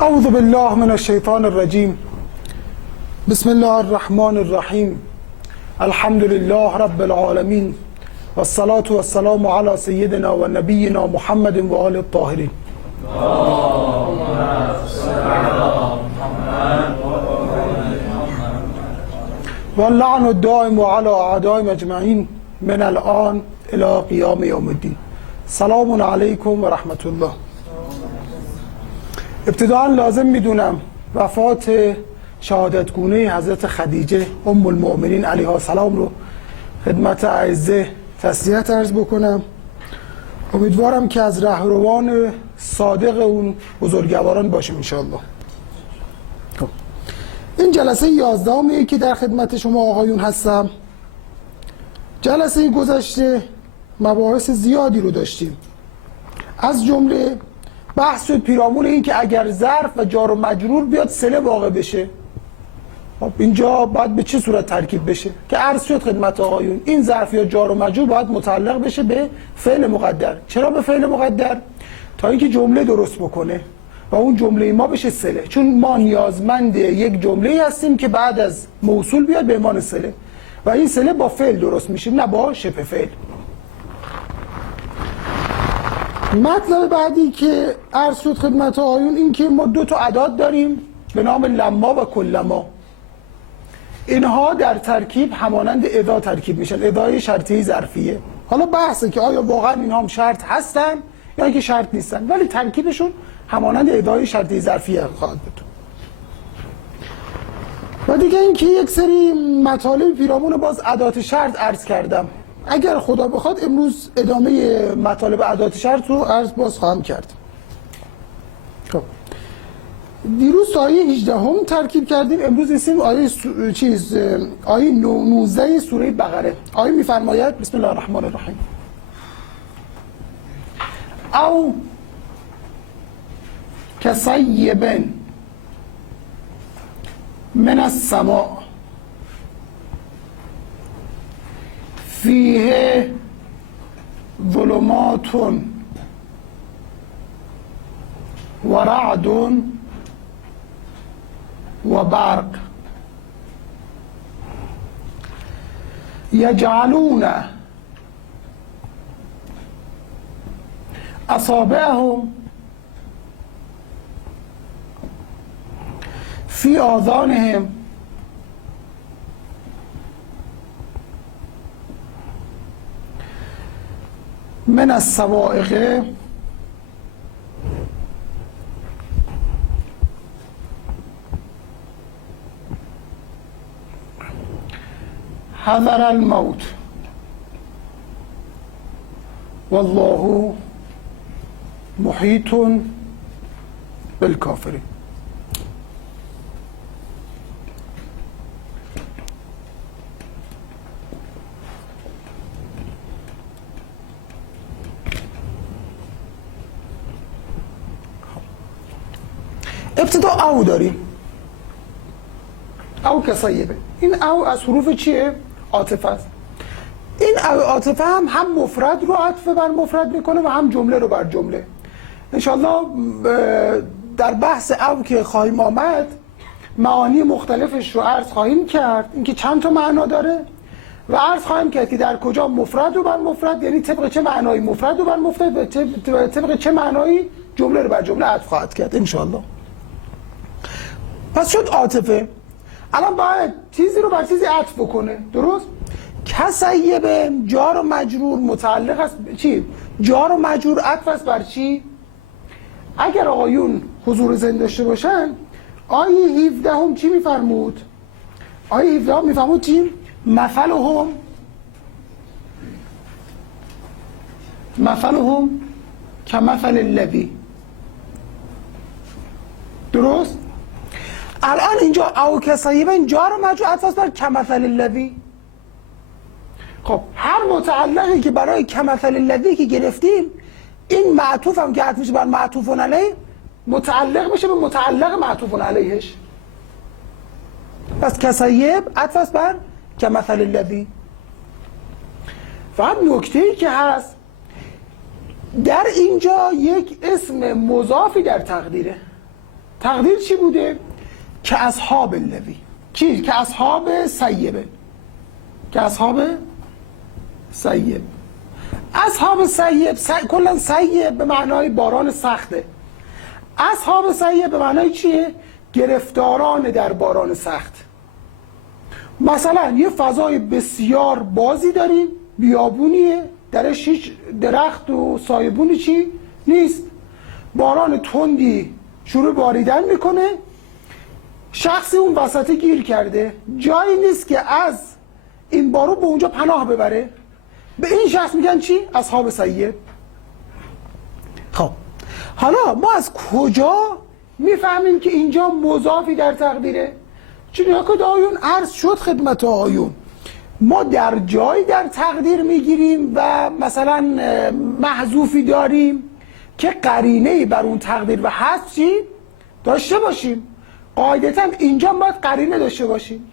اعوذ بالله من الشیطان الرجیم. بسم الله الرحمن الرحیم. الحمد لله رب العالمین والصلاة والسلام علی سیدنا و نبینا محمد و آل الطاهرین. و اللعن الدائم علی اعدائهم اجمعین من الان الی قیام یوم الدین. سلام علیکم و رحمت الله. ابتداء لازم میدونم وفات شهادتگونه حضرت خدیجه ام المؤمنین علیها السلام رو خدمت اعزه تسلیت عرض بکنم. امیدوارم که از رهروان صادق اون بزرگواران باشیم انشاءالله. این جلسه 11 که در خدمت شما آقایون هستم. جلسه گذشته مباحث زیادی رو داشتیم، از جمله بحث پیرامون این که اگر ظرف و جار و مجرور بیاد صله واقع بشه، خب اینجا باید به چه صورت ترکیب بشه که عرض شد خدمت آقایون این ظرف یا جار و مجرور باید متعلق بشه به فعل مقدر. چرا به فعل مقدر؟ تا اینکه جمله درست بکنه و اون جمله ما بشه صله، چون ما نیازمند یک جمله هستیم که بعد از موصول بیاد به عنوان صله و این صله با فعل درست میشه نه با شبه فعل. مطلب بعدی که عرض شد خدمت آقایون این که ما دو تا اعداد داریم به نام لما و کلما. اینها در ترکیب همانند اذا ترکیب میشن، ادای شرطی ظرفیه. حالا بحثه که آیا واقعا اینها هم شرط هستن یا اینکه شرط نیستن، ولی ترکیبشون همانند ادای شرطی ظرفیه خواهد بود. و دیگه اینکه یک سری مطالب پیرامون باز ادات شرط عرض کردم. اگر خدا بخواد امروز ادامه مطالب ادات شرط رو عرض باز خواهم کرد. خب دیروز آیه 18 هم ترکیب کردیم، امروز رسیدیم آیه 19 سوره بقره. آیه میفرماید بسم الله الرحمن الرحیم. او کصیب من السماء فیه ظلمات و رعد و برق یجعلون اصابعهم فی آذانهم من الصواعق حذر الموت والله محیط بالکافرین. ابتدا او داریم، او کصیبه. این او از حروف چیه؟ عاطفه است. این او عاطفه هم مفرد رو عطف بر مفرد میکنه و هم جمله رو بر جمله. انشاءالله در بحث او که خواهیم آمد معانی مختلفش رو عرض خواهیم کرد، اینکه چند تا معنا داره و عرض خواهیم کرد که در کجا مفرد رو بر مفرد، یعنی طبق چه معنایی مفرد رو بر مفرد و طبق چه معنایی جمله رو بر جمله عطف خواهد کرد انشاءالله. پس شد عاطفه. الان باید چیزی رو بر چیزی عطف بکنه، درست؟ کصیب جار و مجرور متعلق است چی؟ جار و مجرور عطف است بر چی؟ اگر آقایون حضور ذهن داشته باشن آیه 17 هم چی میفرمود؟ آیه 17 هم میفرمود چی؟ مثلهم کمثل الذی. درست؟ الان اینجا او کصیب جار و مجرور عطف است بر کمثل الذی. خب هر متعلقی که برای کمثل الذی که گرفتیم این معطوف هم که عطف میشه بر معطوف علیه متعلق میشه به متعلق معطوف علیهش. پس کصیب عطف است بر کمثل الذی. فقط نکته‌ای که هست در اینجا یک اسم مضافی در تقدیره. تقدیر چی بوده؟ که اصحاب الذی، کی؟ که اصحاب سیبه، که اصحاب سیب. اصحاب سیب کلا سیب به معنای باران سخته. اصحاب سیب به معنای چیه؟ گرفتاران در باران سخت. مثلا یه فضای بسیار بازی داریم، بیابونیه، درش هیچ درخت و سایبونی چی نیست، باران تندی شروع باریدن میکنه، شخصی اون وسط گیر کرده، جایی نیست که از این بارو به اونجا پناه ببره، به این شخص میگن چی؟ اصحاب سیب. خب حالا ما از کجا میفهمیم که اینجا مضافی در تقدیره؟ چون که آیون عرض شد خدمت آیون، ما در جایی در تقدیر میگیریم و مثلا محذوفی داریم که قرینه‌ای بر اون تقدیر و حذف چی داشته باشیم. قاعدتا اینجا باید قرینه داشته باشیم.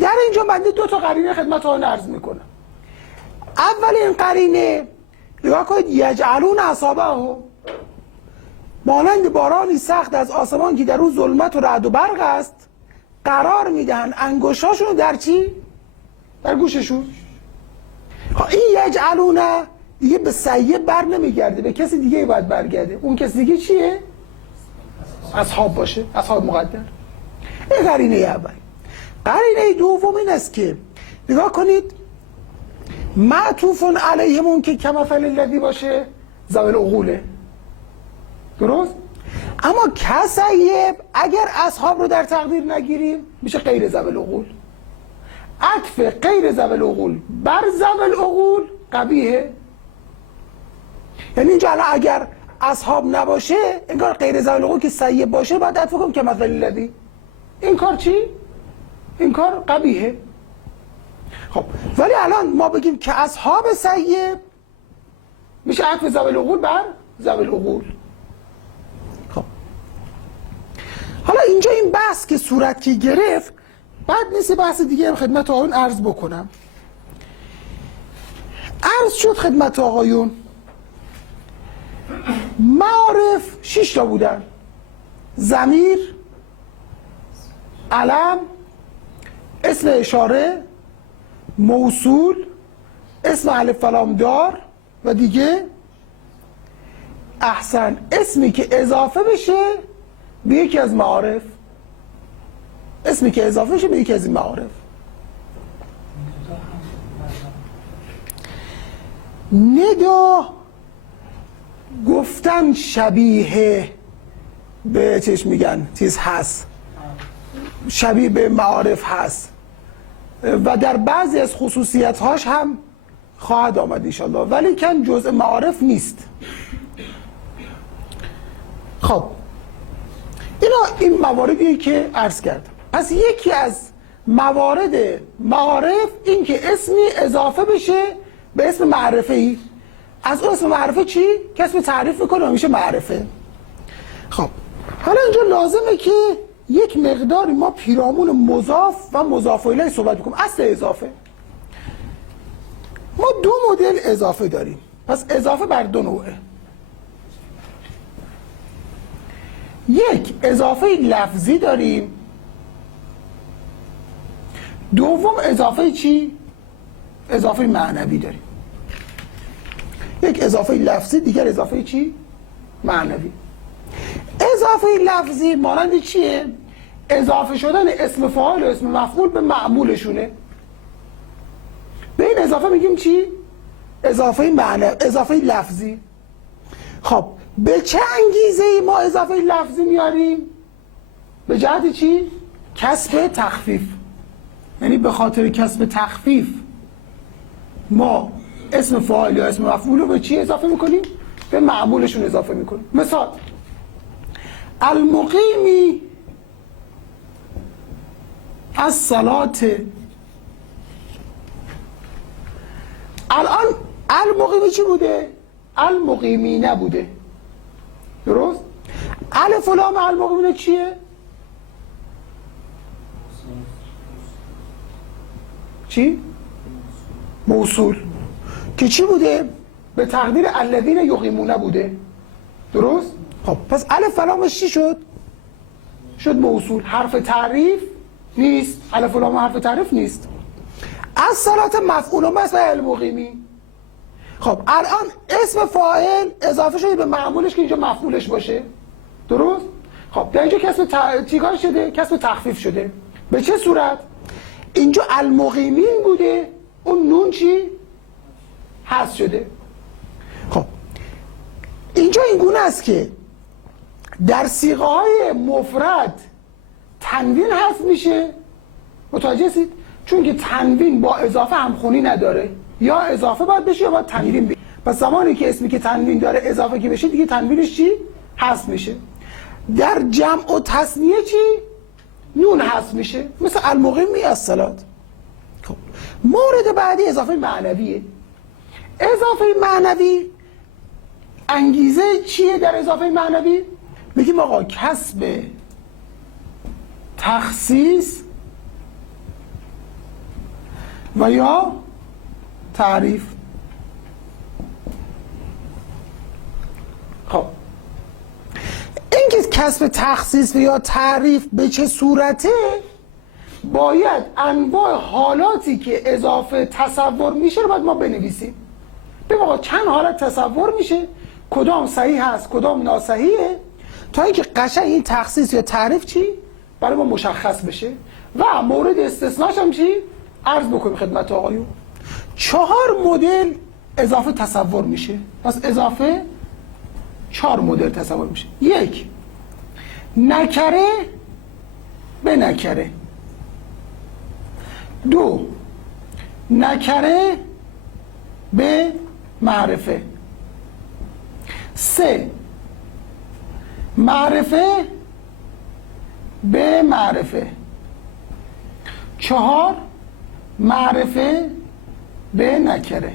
در اینجا بنده دو تا قرینه خدمت آیون عرض میکنم. اولین قرینه نگاه کنید، یجعلون اصابعهم، مانند بارانی سخت از آسمان که در اون ظلمت و رعد و برق است، قرار میدهن انگشتاشون در چی؟ در گوششون. این یجعلونه دیگه به سیب بر نمیگرده، به کسی دیگه باید برگرده. اون کسی دیگه چیه؟ اصحاب باشه، اصحاب مقدر. این قرینه اول. قرینه دوم این است که نگاه کنید، معطوف علیهم که کمثل الذی باشه، ذوی العقوله، درست؟ اما کسیب اگر اصحاب رو در تقدیر نگیریم میشه غیر ذوی العقول. عطف غیر ذوی العقول بر ذوی العقول قبیحه. یعنی اینجا اگر اصحاب نباشه، انگار غیر ذوی العقول که سیب باشه باید عطف کنم که مثل الذی. این کار چی؟ این کار قبیحه. خب ولی الان ما بگیم که اصحاب سیب میشه عطف ذوی العقول بر ذوی العقول. خب حالا اینجا این بحث که صورت که گرفت، بعد نیست بحث دیگه هم خدمت آقایون عرض بکنم. عرض شد خدمت آقایون معارف 6 تا بودن: ضمیر، علم، اسم اشاره، موصول، اسم الف و لام دار و دیگه احسن اسمی که اضافه بشه به یکی از معارف. اسمی که اضافه بشه به یکی از این معارف. ندا گفتن شبیه به چیش میگن چیز هست، شبیه به معارف هست و در بعضی از خصوصیت‌هاش هم خواهد آمد انشالله، ولی کن جزء معارف نیست. خب این مواردی که عرض کردم. پس یکی از موارد معارف این که اسمی اضافه بشه به اسم معرفه‌ای. از اون اسم معرفه چی؟ که اسم تعریف میکنه و میشه معرفه. خب حالا اینجا لازمه که یک مقداری ما پیرامون مضاف و مضاف الیه صحبت بکنیم. اصل اضافه، ما دو مدل اضافه داریم. پس اضافه بر دو نوعه. یک اضافه لفظی داریم، دوم اضافه چی؟ اضافه معنوی داریم. یک اضافه لفظی، دیگر اضافه چی؟ معنوی. اضافه لفظی مانند چیه؟ اضافه شدن اسم فاعل و اسم مفعول به معمولشونه. به این اضافه میگیم چی؟ اضافه معنوی، اضافه لفظی. خب به چه انگیزه ای ما اضافه لفظی میاریم؟ به جهت چی؟ کسب تخفیف. یعنی به خاطر کسب تخفیف ما اسم فاعل یا اسم مفعول رو به چی اضافه میکنیم؟ به معمولشون اضافه میکنیم. مثال المقیمی از صلات. الان المقیمی چی بوده؟ المقیمی نبوده، درست؟ الف و لام المقیمین چیه؟ چی؟ موصول که چی بوده؟ به تقدیر الذین یقیمون بوده، درست؟ خب پس الف و لامش چی شد؟ شد موصول، حرف تعریف نیست، الف و لام حرف تعریف نیست. از صلات مفعول مثل المقیمی. خب الان اسم فاعل اضافه شده به معمولش که اینجا مفعولش باشه، درست؟ خب در اینجا چیکار شده؟ کسب تخفیف شده. به چه صورت؟ اینجا المقیمین بوده، اون نون چی؟ حذف شده. خب اینجا این گونه است که در صیغه های مفرد تنوین حذف میشه، متوجه هستید؟ چون که تنوین با اضافه همخونی نداره، یا اضافه باید بشه یا باید تنوین بشه. پس زمانی که اسمی که تنوین داره اضافه که بشه دیگه تنوینش چی؟ حذف میشه. در جمع و تثنیه چی؟ نون حذف میشه، مثل المقیمی الصلات. خب مورد بعدی اضافه معنویه. اضافه معنوی انگیزه چیه در اضافه معنوی؟ میگیم آقا کسب تخصیص و یا تعریف. خب اینکه کسب تخصیص و یا تعریف به چه صورته، باید انواع حالاتی که اضافه تصور میشه رو باید ما بنویسیم. ببین آقا چند حالت تصور میشه، کدام صحیح هست کدام ناصحیحه، تا اینکه قشنگ این تخصیص یا تعریف چی برای ما مشخص بشه و مورد استثناش هم چی عرض بکنیم خدمت آقایون. 4 مدل اضافه تصور میشه. پس اضافه 4 مدل تصور میشه. 1 نکره به نکره. 2 نکره به معرفه. 3 معرفه به معرفه. 4 معرفه به نکره.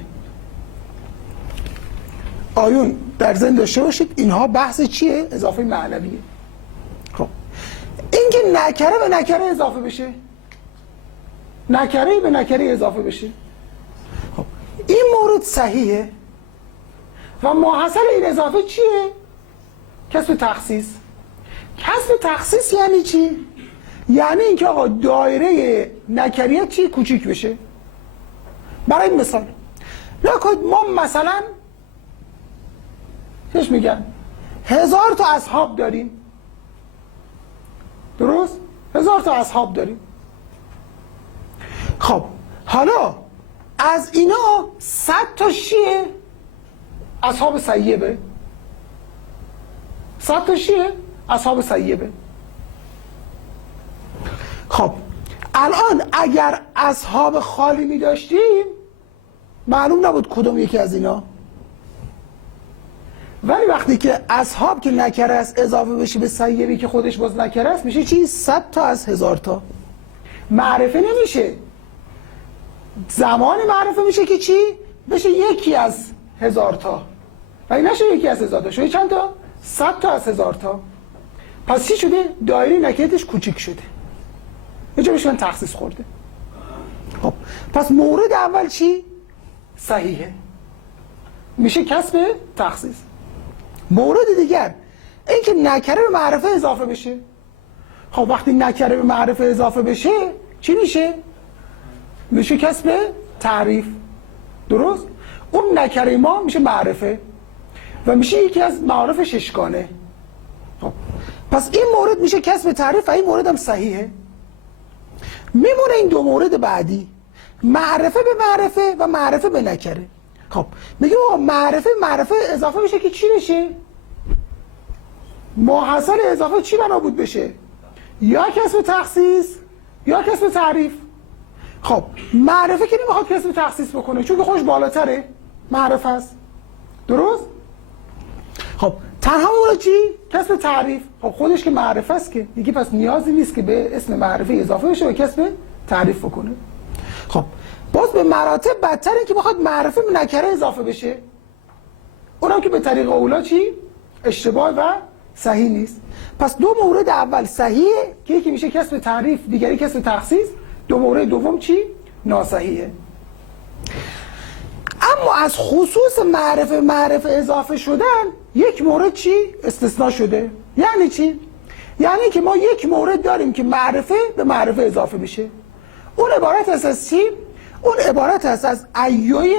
آیون در ذهن داشته باشید اینها بحث چیه؟ اضافه معنویه. خب اینکه نکره به نکره اضافه بشه، نکره به نکره اضافه بشه، خب این مورد صحیحه و ماحصل این اضافه چیه؟ کسب تخصیص. کسب تخصیص یعنی چی؟ یعنی اینکه آقا دایره نکریه چی؟ کوچیک بشه. برای مثال نکنید ما مثلا چیش میگن 1000 تا اصحاب داریم، درست؟ 1000 تا اصحاب داریم. خب حالا از اینا 100 تا چیه؟ اصحاب سیبه. 100 تا چیه؟ اصحاب سیبه. خب الان اگر اصحاب خالی می داشتیم معلوم نبود کدوم یکی از اینا، ولی وقتی که اصحاب که نکره است اضافه بشه به سیبی که خودش باز نکره است میشه چی؟ 100 تا از 1000 تا. معرفه نمیشه، زمان معرفه میشه که چی؟ بشه یکی از 1000 تا، ولی نشه یکی از 1000 تا، شده چند تا؟ 100 تا از 1000 تا. پس چی شده؟ دایره نکرتش کوچیک شده، اینجا بهشون تخصیص خورده. خب پس مورد اول چی؟ صحیحه، میشه کسب تخصیص. مورد دیگر اینکه نکره به معرفه اضافه بشه. خب وقتی نکره به معرفه اضافه بشه چی میشه؟ میشه کسب تعریف، درست؟ اون نکره ما میشه معرفه و میشه یکی از معارف ششگانه. خب پس این مورد میشه کسب تعریف و این مورد هم صحیحه. میمونه این 2 مورد بعدی، معرفه به معرفه و معرفه به نکره. خب میگه معرفه اضافه بشه که چی بشه؟ ماحصل اضافه چی بنا بود بشه؟ یا کسب تخصیص یا کسب تعریف. خب معرفه که نمیخواد کسب تخصیص بکنه چون که خودش بالاتره، معرفه است، درست؟ خب تنها مورد چی؟ کسب تعریف. خب خودش که معرفه است که دیگه پس نیازی نیست که به اسم معرفه اضافه بشه و کسب تعریف بکنه. خب باز به مراتب بدتره که بخواد معرفه به نکره اضافه بشه، اونم که به طریق اولا چی؟ اشتباه و صحیح نیست. پس 2 مورد اول صحیحه که یکی میشه کسب تعریف دیگری کسب تخصیص، 2 مورد دوم چی؟ ناصحیحه. اما از خصوص معرفه اضافه شدن 1 مورد چی؟ استثناء شده. یعنی چی؟ یعنی که ما یک مورد داریم که معرفه به معرفه اضافه میشه. اون عبارت هست از چی؟ اون عبارت هست از ایوی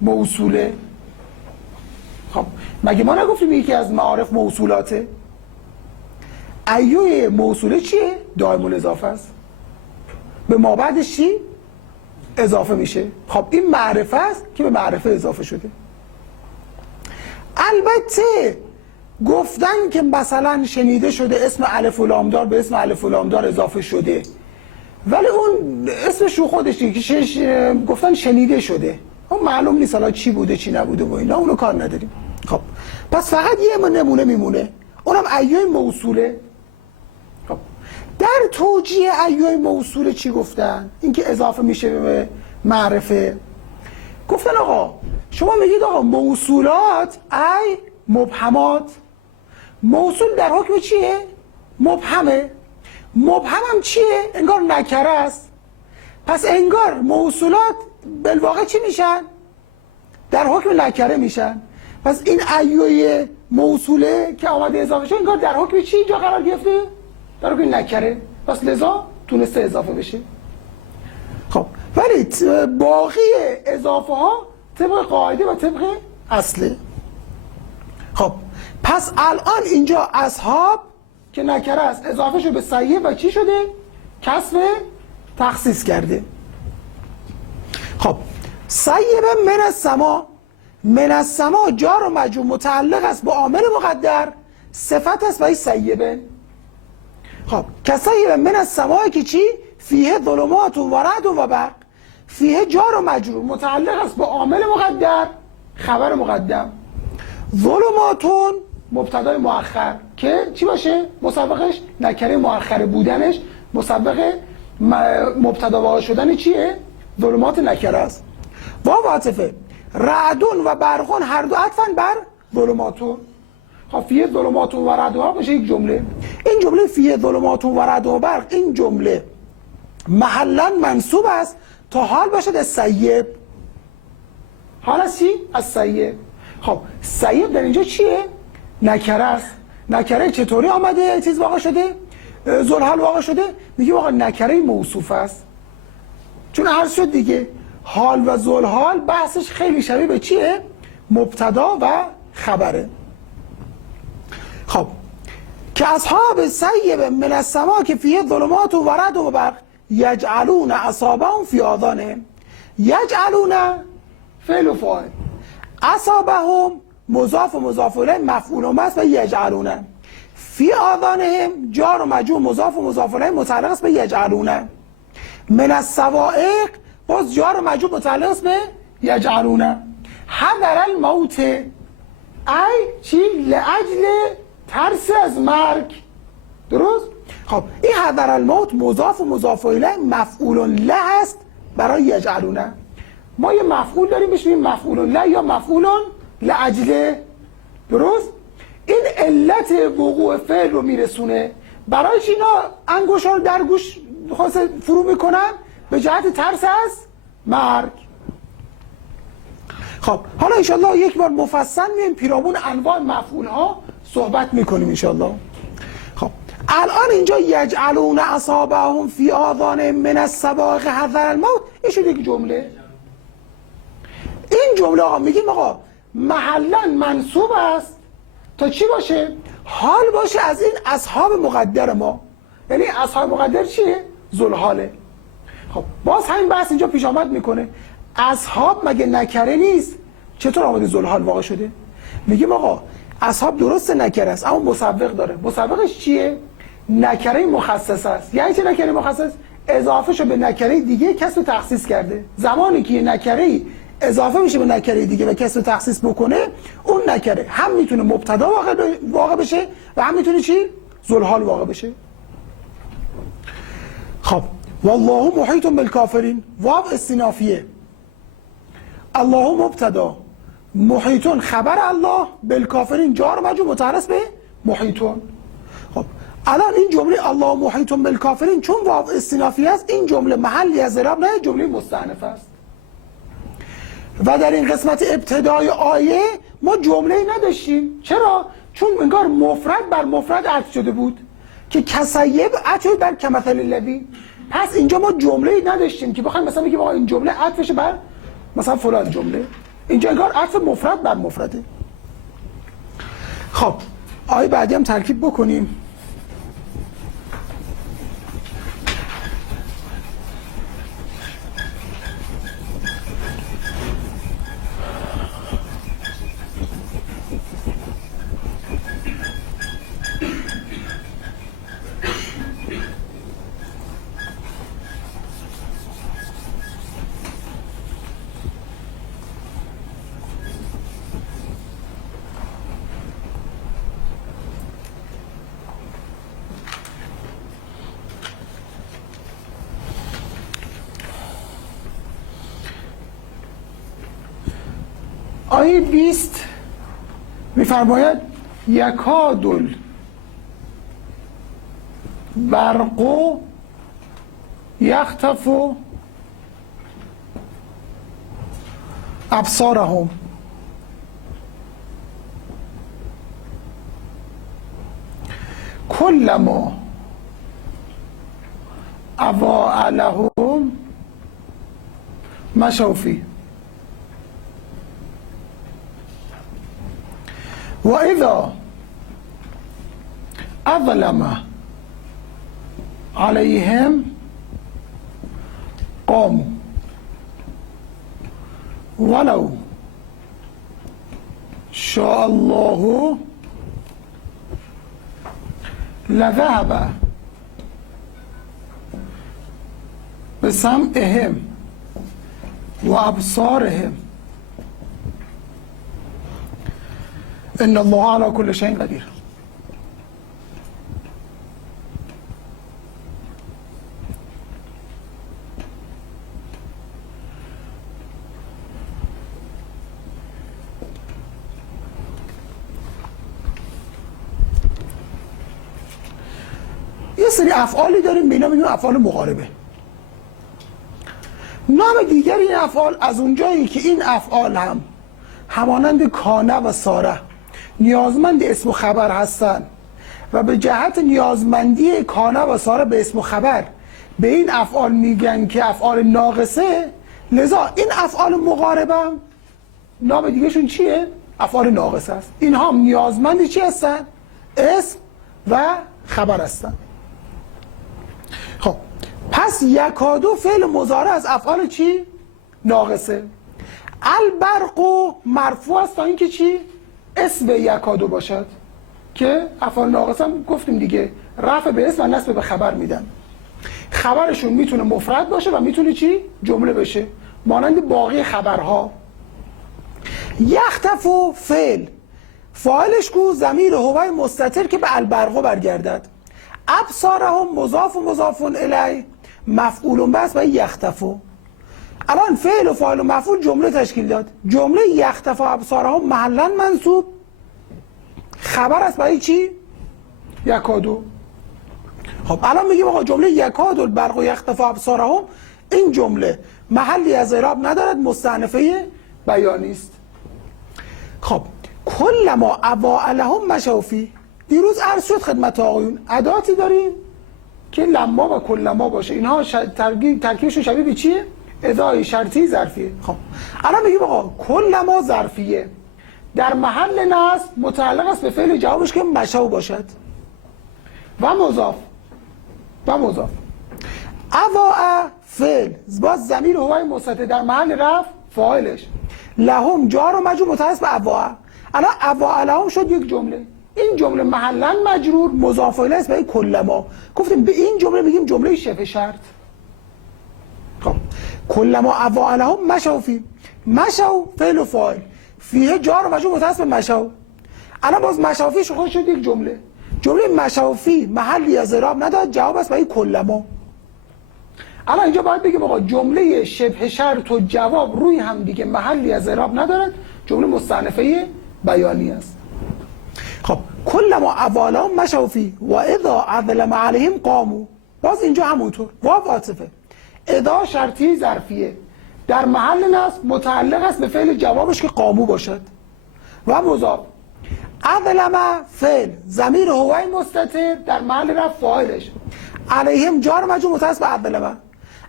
موصوله. خب مگه ما نگفتیم یکی از معارف موصولاته؟ ایوی موصوله چیه؟ دائم الاضافه است. به ما بعدش چی؟ اضافه میشه. خب این معرفه است که به معرفه اضافه شده. البته گفتن که مثلا شنیده شده اسم الف و لام دار به اسم الف و لام دار اضافه شده، ولی اون اسمش رو خودشه که گفتن شنیده شده، اون معلوم نیست حالا چی بوده چی نبوده و اینا، اونو کار نداریم. خب پس فقط یه نمونه میمونه، اونم ایوی موصوله. خب در توجیه ایوی موصوله چی گفتن؟ اینکه اضافه میشه به معرفه. گفتن آقا شما میگید آقا موصولات ای مبهمات. موصول در حکم چیه؟ مبهمه. مبهم هم چیه؟ انگار نکره است. پس انگار موصولات بالواقع چی میشن؟ در حکم نکره میشن. پس این ایوی موصوله که آمده اضافه شد انگار در حکم چی اینجا قرار گرفته؟ در حکم نکره. پس لذا تونسته اضافه بشه. خب ولی باقی اضافه ها طبق قاعده و طبق اصله. خب پس الان اینجا اصحاب که نکره است اضافه شده به سیب و چی شده؟ کسب تخصیص کرده. خب سیب من السما، من السما جار و مجرور متعلق است با عامل مقدر، صفت است و این سیبه. خب کسیب من السما که چی؟ فیه ظلمات و رعد و برق. فیه جار و مجرور متعلق است با عامل مقدر، خبر مقدم. ظلماتون مبتدای مؤخر که چی باشه؟ مسبقش نکره مؤخر بودنش مسبق مبتدا واقع شدن چیه؟ ظلمات نکره است. واو عاطفه. رعدون و برقون هر دو عطفن بر ظلماتون. خب فیه ظلماتون و رعد و برق میشه یک جمله. این جمله فیه ظلماتون و رعد و برق، این جمله محلا منصوب است تا حال باشد از سیب. حال از چی؟ از سیب. خب سیب در اینجا چیه؟ نکره است. نکره چطوری آمده چیز واقع شده؟ ذوالحال واقع شده؟ میگه واقع نکره موصوف است. چون عرض شد دیگه حال و ذوالحال بحثش خیلی شبیه به چیه؟ مبتدا و خبره. خب که اصحاب سیب من السما که فیه ظلمات و رعد و برق یجعلون اصابهم فی آذانهم. یجعلون فعل و فاعل، اصابهم مضاف و مضاف الیه مفعول است و یجعلون. فی آذانهم جار و مجرور مضاف و مضاف الیه متعلق است به یجعلون. من الصواعق باز جار و مجرور متعلق است به یجعلون. حذر الموت ای چی؟ لاجل ترس از مرگ. درست؟ خب این حذر الموت مضاف و مضاف الیه مفعول له است برای یجعلون. ما یه مفعول داریم بهش میگیم مفعول له یا مفعول لاجله. درست؟ این علت وقوع فعل رو میرسونه. برای چی اینا انگوشا رو در گوش فرو میکنن؟ به جهت ترس از مرگ. خب حالا انشالله یک بار مفصل میایم پیرامون انواع مفعول ها صحبت میکنیم انشالله. خب الان اینجا یجعلون اصابهم فی آذانهم من الصواعق حذر الموت، این شد یک جمله. این جمله آقا میگیم آقا محلا منصوب است تا چی باشه؟ حال باشه از این اصحاب مقدر ما. یعنی اصحاب مقدر چیه؟ ذوالحاله. خب باز همین بحث اینجا پیش آمد میکنه، اصحاب مگه نکره نیست؟ چطور آمده ذوالحال واقع شده؟ میگیم آقا اصحاب درست نکره است اما مسبق داره. مسبقش چیه؟ نکره مخصص است. یعنی چه نکره مخصص؟ اضافه شو به نکره دیگه کسب تخصیص کرده. زمانی که نکره اضافه میشه به نکره دیگه و کسب تخصیص بکنه، اون نکره هم میتونه مبتدا واقع بشه و هم میتونه چی؟ ذوالحال واقع بشه. خب والله محیط بالکافرین، واو استینافیه. الله مبتدا، محیطون خبر الله، بالکافرین جار مجرور متعلق به محیطون. خب الان این جمله الله محیط بالکافرین چون واو استینافیه است، این جمله محلی از اعراب نه، جمله مستأنف است. و در این قسمت ابتدای آیه ما جمله نداشتیم. چرا؟ چون انگار مفرد بر مفرد عطف شده بود. که کسیب عطف بر کمثل الذی. پس اینجا ما جمله‌ای نداشتیم که بخوایم مثلا بگیم آقا این جمله عطفش بر مثلا فلان جمله. اینجا انگار عطف مفرد بر مفرده. خب آیه بعدی هم ترکیب بکنیم. آیه 20 می‌فرماید یکادل برق یخطف ابصارهم. کلما اضاء لهم مشوا فیه و اذا اظلم علیهم قاموا ولو شاء الله لذهب بسمعهم و ابصارهم ان الله على كل شيء قدیر. یه سری افعالی داریم به اینا میگیم افعال مقاربه. نام دیگر این افعال از اونجایی که این افعال هم همانند کانه و ساره نیازمند اسم و خبر هستند و به جهت نیازمندی کانه و ساره به اسم و خبر به این افعال میگن که افعال ناقصه، لذا این افعال مقاربه هم نام دیگه شون چیه؟ افعال ناقصه است. اینها هم نیازمند چی هستن؟ اسم و خبر هستن. خب پس یکادو فعل مضارع از افعال چی؟ ناقصه. البرق مرفوع است تا اینکه چی؟ اسم یکادو باشد که افعال ناقصه هم گفتیم دیگه رفع به اسم و نصب به خبر میدن. خبرشون میتونه مفرد باشه و میتونه چی؟ جمله بشه مانند باقی خبرها. یختف و فاعلش کو ضمیر هوای مستتر که به البرق برگردد. ابصارهم مضاف و مضاف الیه مفعول بس و یختفو. الان فعل و فاعل و مفعول جمله تشکیل داد. جمله یختفو ابصارهم محلا منصوب خبر است برای چی؟ یکادو. خب الان میگیم آقا جمله یکادو البرق و یختفو ابصارهم این جمله محلی از اعراب ندارد، مستأنفه بیانی است. خب کلما اضاء لهم مشوا فیه. دیروز عرض شد خدمت آقایون اداتی داریم که لما و کلما باشه. اینها ترکیبشون شبیه به چیه؟ ادای شرطی ظرفیه. خب الان میگیم آقا کلما ظرفیه در محل نصب متعلق است به فعل جوابش که مشوا باشد و مضاف اضاء فعل باز ضمیر هوای مستتر در محل رفع فاعلش، لهم جار و مجرور متصل به اضاء. الان اضاء لهم شد یک جمله. این جمله محلا مجرور مضاف الیه است به کلما. گفتیم به این جمله میگیم جمله شبه شرط. خب کلما اضاء لهم مشوا فیه. مشوا فعل و فاعل فیه جار و مجرور متصل به مشوا. الان باز مشوا فیه خودش شد یک جمله. جمله مشوا فیه محلی از اعراب نداد، جواب است به کلما. الان اینجا باید بگیم آقا جمله شبه شرط و جواب روی هم دیگه محلی از اعراب ندارد، جمله مستأنفه بیانی است. خب کلما اضاء لهم مشوا فیه و اذا اظلم علیهم قاموا. باز اینجا همونطور واو عاطفه. اذا شرطی ظرفیه در محل نصب متعلق است به فعل جوابش که قاموا باشد و مضاف. اظلم فعل ضمیر هوای مستتر در محل رفع فاعلش، علیهم جار مجرور متصل به اظلم.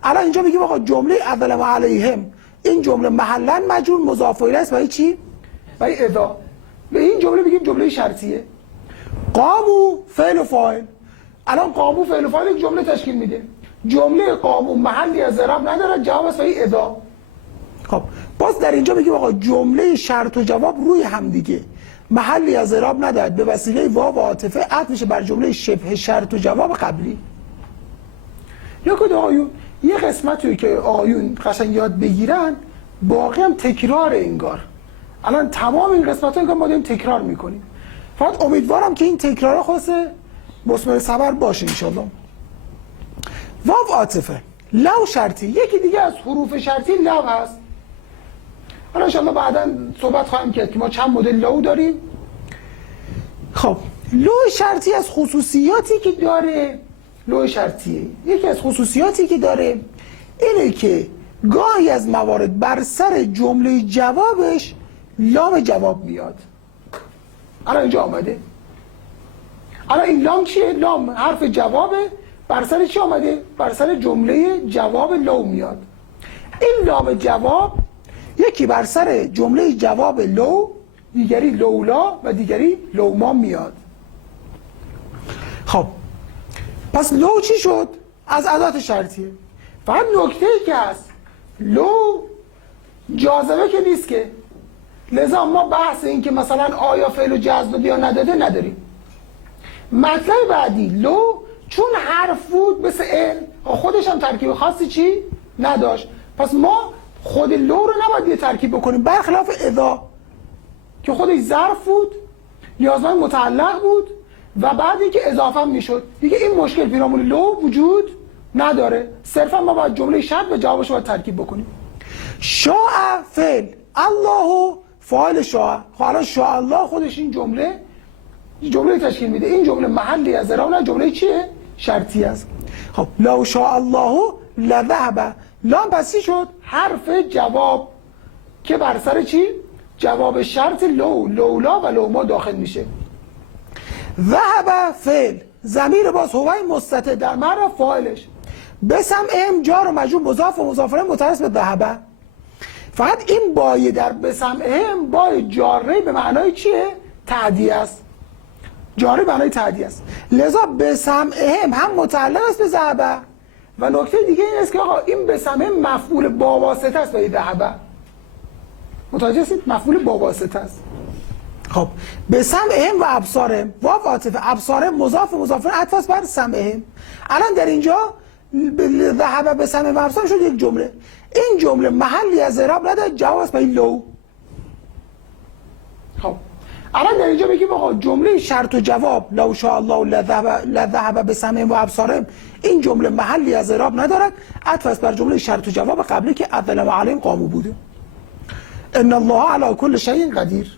الان اینجا میگیم آقا جمله اظلم علیهم این جمله محلا مجرور مضاف الیه است برای چی؟ برای اذا. به این جمله میگیم جمله شرطیه. قامو فعل و فاعل. الان قامو فعل و فاعل یک جمله تشکیل میده. جمله قامو محلی از اعراب نداره، جواب است برای اذا. خب باز در اینجا میگیم آقا جمله شرط و جواب روی هم دیگه محلی از اعراب ندارد، به وسیله واو و عاطفه عطف میشه بر جمله شبه شرط و جواب قبلی. یا که آقایون یه قسمتی که آقایون قشنگ یاد بگیرن باقی هم تکرار انگار. الان تمام این قسمت‌ها انگار ما داریم تکرار میکنیم. فقط امیدوارم که این تکرارها خاص مثمر ثمر باشه ان شاء الله. واو عاطفه، لو شرطی، یکی دیگه از حروف شرطی لو هست. حالا ان شاء الله بعداً صحبت خواهیم کرد که ما چند مدل لو داریم. خب لو شرطی از خصوصیاتی که داره، لو شرطی یکی از خصوصیاتی که داره اینه که گاهی از موارد بر سر جمله جوابش لام جواب میاد. الان اینجا آمده. الان این لام چیه؟ لام حرف جوابه، بر سر چی آمده؟ بر سر جمله جواب لو میاد. این لام جواب یکی بر سر جمله جواب لو، دیگری لولا و دیگری لوما میاد. خب پس لو چی شد؟ از ادات شرطیه. فقط نکته ای که هست لو جاذبه که نیست که، لذا ما بحث این که مثلا آیا فعل و جذب داده یا نداده نداریم. مطلب بعدی لو چون حرف بود مثل ال خودش هم ترکیب خاصی چی نداشت، پس ما خود لو رو نباید یه ترکیب بکنیم، برخلاف اذا که خودش ظرف بود، نیازمند متعلق بود و بعد اینکه اضافه میشد دیگه این مشکل پیرامون لو وجود نداره، صرفا ما باید جمله شرط و جوابش رو باید ترکیب بکنیم. شاء فعل، الله فاعل شاء. حالا شاء الله خودش این جمله تشکیل میده. این جمله محلی از اعراب نه، جمله چیه؟ شرطی است. خب لو شاء الله لذهب، لام پس چی شد؟ حرف جواب که بر سر چی؟ جواب شرط لو، لولا و لوما داخل میشه. ذهب فعل، ضمیر باز هوای مستتر در محل فاعلش، بسمعهم جار و مجرور مضاف و مضاف الیه متصل به ذهب. فقط این بای در بسمعهم بای جاره به معنای چیه؟ تعدیه است. جاره به معنای تعدیه است. لذا بسمعهم هم متعلق است به ذهب و نکته دیگه این است که آقا این بسمعهم مفعول با واسطه است به ذهب. متوجه هستید؟ مفعول با واسطه است. خب بسمعهم و ابصارهم، واو عاطفه، ابصارهم مضاف و مضاف الیه عطف است بر سمعهم. الان در اینجا ذهب بسمعهم و ابصارهم شد یک جمله. این جمله محلی از اعراب نداره، جواب است برای لو. خب الان در اینجا بگیم آقا جمله شرط و جواب لو شاء الله لذهب بسمعهم و ابصارهم، این جمله محلی از اعراب ندارد، عطف است بر جمله شرط و جواب قبلی که اظلم علیهم قاموا بوده. ان الله علی کل شیء قدیر.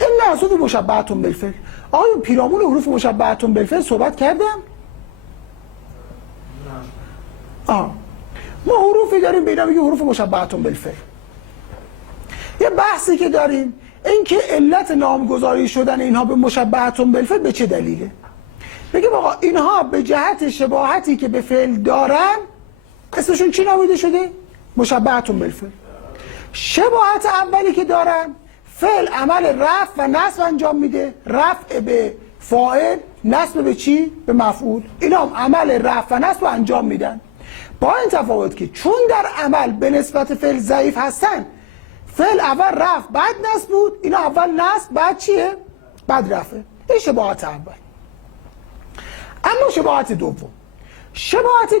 این حروف مشبهه بالفعل. آیا پیرامون حروف مشبهه بالفعل صحبت کردم؟ ما حروفی داریم به اینا میگیم حروف مشبهه بالفعل. یه بحثی که داریم این که علت نامگذاری شدن اینها به مشبهه بالفعل به چه دلیله؟ بگیم آقا اینها به جهت شباهتی که به فعل دارن اسمشون چی نامیده شده؟ مشبهه بالفعل. شباهت اولی که دارن فعل عمل رفع و نصب انجام میده، رفع به فاعل، نصب به چی؟ به مفعول. اینا هم عمل رفع و نصب انجام میدن، با این تفاوت که چون در عمل به نسبت فعل ضعیف هستن، فعل اول رفع بعد نصب بود، اینا اول نصب بعد چیه؟ بعد رفع. این شباهت اول. اما شباهت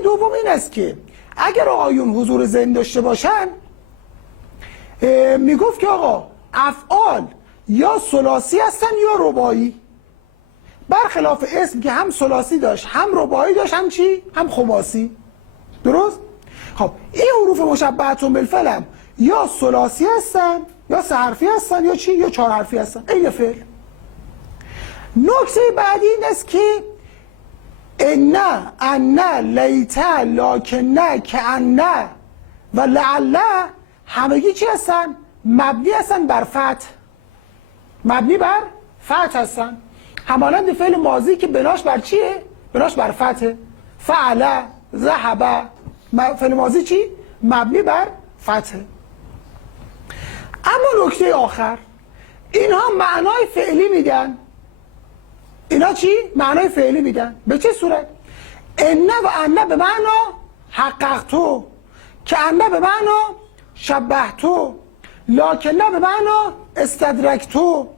دوم این است که اگر آقایون حضور ذهن داشته باشن میگفت که آقا افعال یا ثلاثی هستن یا رباعی، برخلاف اسم که هم ثلاثی داشت هم رباعی داشت هم چی؟ هم خماسی. درست؟ خب این حروف مشبهه بالفعل هم یا ثلاثی هستن یا سه حرفی هستن یا چی؟ یا چهار حرفی هستن. این فعل. نکته بعدی این است که ان لیت لکن کأن و لعل همگی چی هستن؟ مبنی هستن بر فتح. مبنی بر فتح هستن، همانند فعل ماضی که بناش بر چیه؟ بناش بر فتح. فعل، ذهب، فعل ماضی چی؟ مبنی بر فتح. اما نکته آخر، اینها معنای فعلی میدن. اینا چی؟ معنای فعلی میدن. به چه صورت؟ ان و ان به معنا حققتو، که ان به معنا شبهتو، لکن به معنا استدرکتو،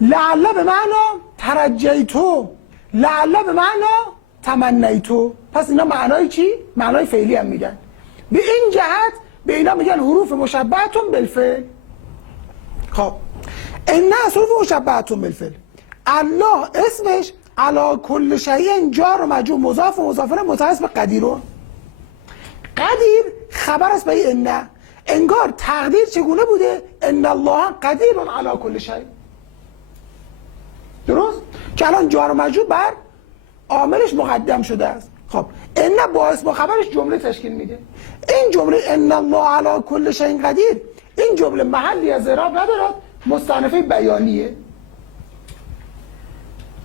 لعل به معنا ترجیتو، لعل به معنا تمنیتو. پس اینا معنای چی؟ معنای فعلی هم میدن. به این جهت به اینا میگن حروف مشبهتون بالفعل. خب ان حروف مشبهتون بالفعل. الله اسمش علی کل شیء جار و مجرور مضاف و مضاف الیه متصل به قدیرون. قدیر خبر است به ان، انگار تقدیر چگونه بوده؟ ان الله قدیر علی کل شیء. درست؟ که الان جار و مجرور بر عاملش مقدم شده است. خب ان با اسم و خبرش جمله تشکیل میده. این جمله ان الله علی کل شیء قدیر، این جمله محلی از اعراب ندارد، مستأنفه بیانیه.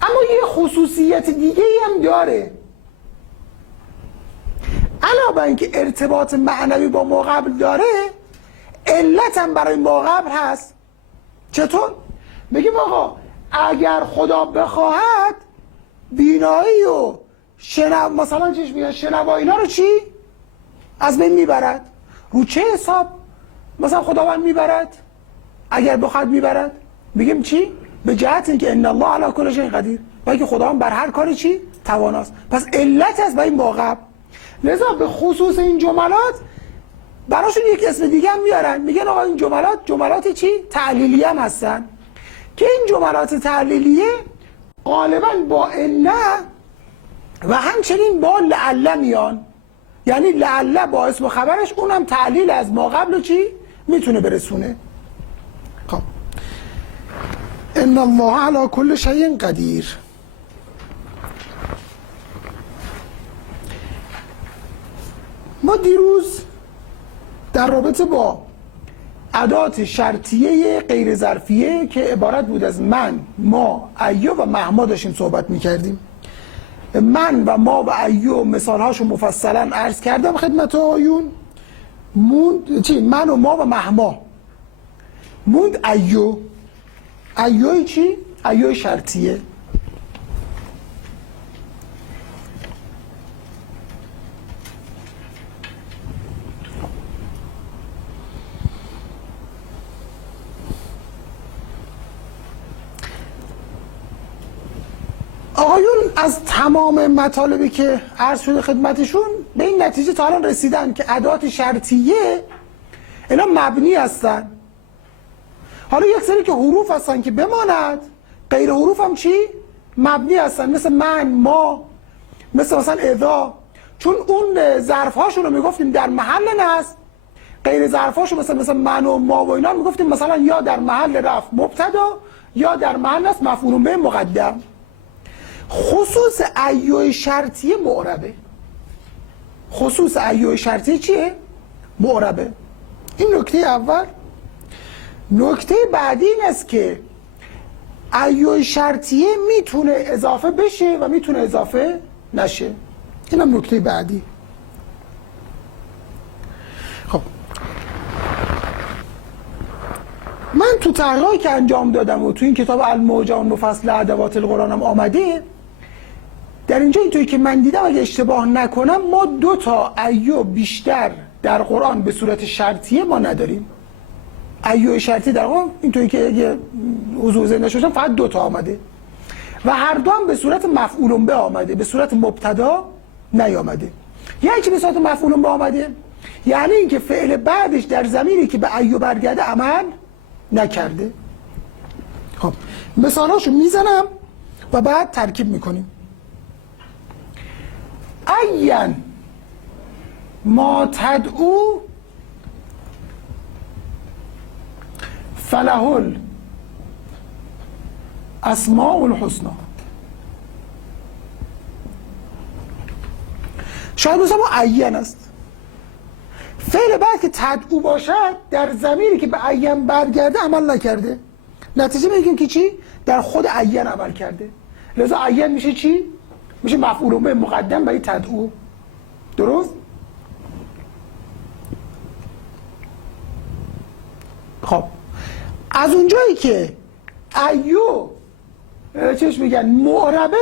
اما یه خصوصیت دیگه هم داره. علاوه بر اینکه ارتباط معنوی با ما قبل داره، علت هم برای ما قبل هست. چطور؟ بگیم آقا اگر خدا بخواهد بینایی و مثلا چیش میگن شنوا اینا رو چی؟ از بین میبرد. رو چه حساب مثلا خداوند میبرد؟ اگر بخواهد میبرد. بگیم چی؟ به جهت اینکه ان الله علی کل شیء قدیر، و که خداوند بر هر کاری چی؟ تواناست. پس علت از این واقع. لذا به خصوص این جملات براشون یک اسم دیگه هم میارن، میگن آقا این جملات چی؟ تعلیلیه هم هستن، که این جملات تعلیلیه غالبا با ان و همچنین با لعل میان. یعنی لعل با اسم و خبرش اونم تعلیل از ما قبل چی؟ میتونه برسونه. خب ان الله علی کل شیء قدیر. ما دیروز در رابطه با ادات شرطیه غیر ظرفیه که عبارت بود از من، ما، ایو و مهما داشتیم صحبت میکردیم. من و ما و ایو مثال هاشو مفصلا عرض کردم خدمت آیون. من و ما و مهما موند ایو. ایوی چی؟ ایوی شرطیه. آقایون از تمام مطالبی که عرض شده خدمتشون به این نتیجه تا الان رسیدن که ادوات شرطیه اینا مبنی هستن. حالا یک سری که حروف هستن که بماند، غیر حروف هم چی؟ مبنی هستن، مثل من، ما، مثلا اذا، چون اون ظرف هاشون رو میگفتیم در محل نصب، غیر ظرف هاشون مثل من و ما و اینا میگفتیم مثلا یا در محل رفع مبتدا یا در محل نصب مفعول به مقدم. خصوص ایو شرطیه معربه. خصوص ایو شرطیه چیه؟ معربه. این نکته اول. نکته بعدی این است که ایو شرطیه میتونه اضافه بشه و میتونه اضافه نشه. این هم نکته بعدی. خب من تو تحقیقی که انجام دادم و تو این کتاب الموجان و فصل ادوات القرآن هم آمده، در اینجا اینطوری که من دیدم اگه اشتباه نکنم ما 2 تا ایو بیشتر در قرآن به صورت شرطیه ما نداریم. ایو شرطی در قرآن اینطوری که اگه حضور ذهن داشته باشم فقط 2 تا آمده و هر دو هم به صورت مفعول به آمده، به صورت مبتدا نیامده. یعنی چی به صورت مفعول به آمده؟ یعنی اینکه فعل بعدش در ضمیری که به ایو برگرده عمل نکرده. خب مثالاشو میزنم و بعد ترکیب میکنیم. این ما تدعو فله الاسماء الحسنی. شاید مثلا ما این است، فعل بعد که تدعو باشد در ضمیری که به این برگرده عمل نکرده. نتیجه میگیم که چی؟ در خود عین عمل کرده. لذا عین میشه چی؟ میشه مفعول به مقدم برای تدعو. درست؟ خب از اونجایی که ایو چیش میگن معربه،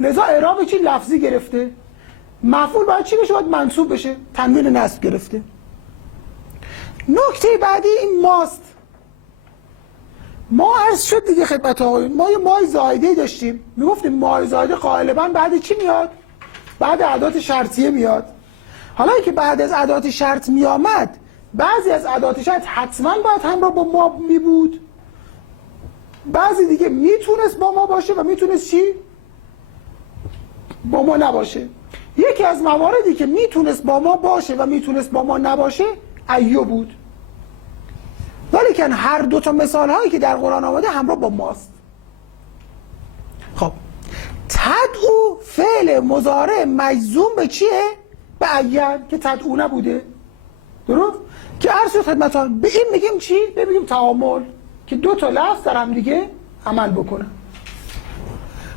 لذا اعراب چی؟ لفظی گرفته. مفعول باید چی بشه؟ باید منصوب بشه، تنوین نصب گرفته. نکته بعدی این ماست. ما عرض شد دیگه خدمت آقایون، ما یه مای زائده داشتیم، میگفتیم مای زائده غالبا بعد چی میاد؟ بعد ادات شرطیه میاد. حالا که بعد از ادات شرط میامد، بعضی از ادات شرط حتما باید همراه با ما می بود، بعضی دیگه میتونست با ما باشه و میتونست چی؟ با ما نباشه. یکی از مواردی که میتونست با ما باشه و میتونست با ما نباشه ایو بود. ولیکن هر دو تا مثال هایی که در قرآن آمده همراه با ماست. خب تدعو فعل مضارع مجزوم به چیه؟ به عین، که تدعو نبوده. درست؟ که عرض شد خدمتان به این میگیم چی؟ بگیم تعامل، که دو تا لفظ در هم دیگه عمل بکنن.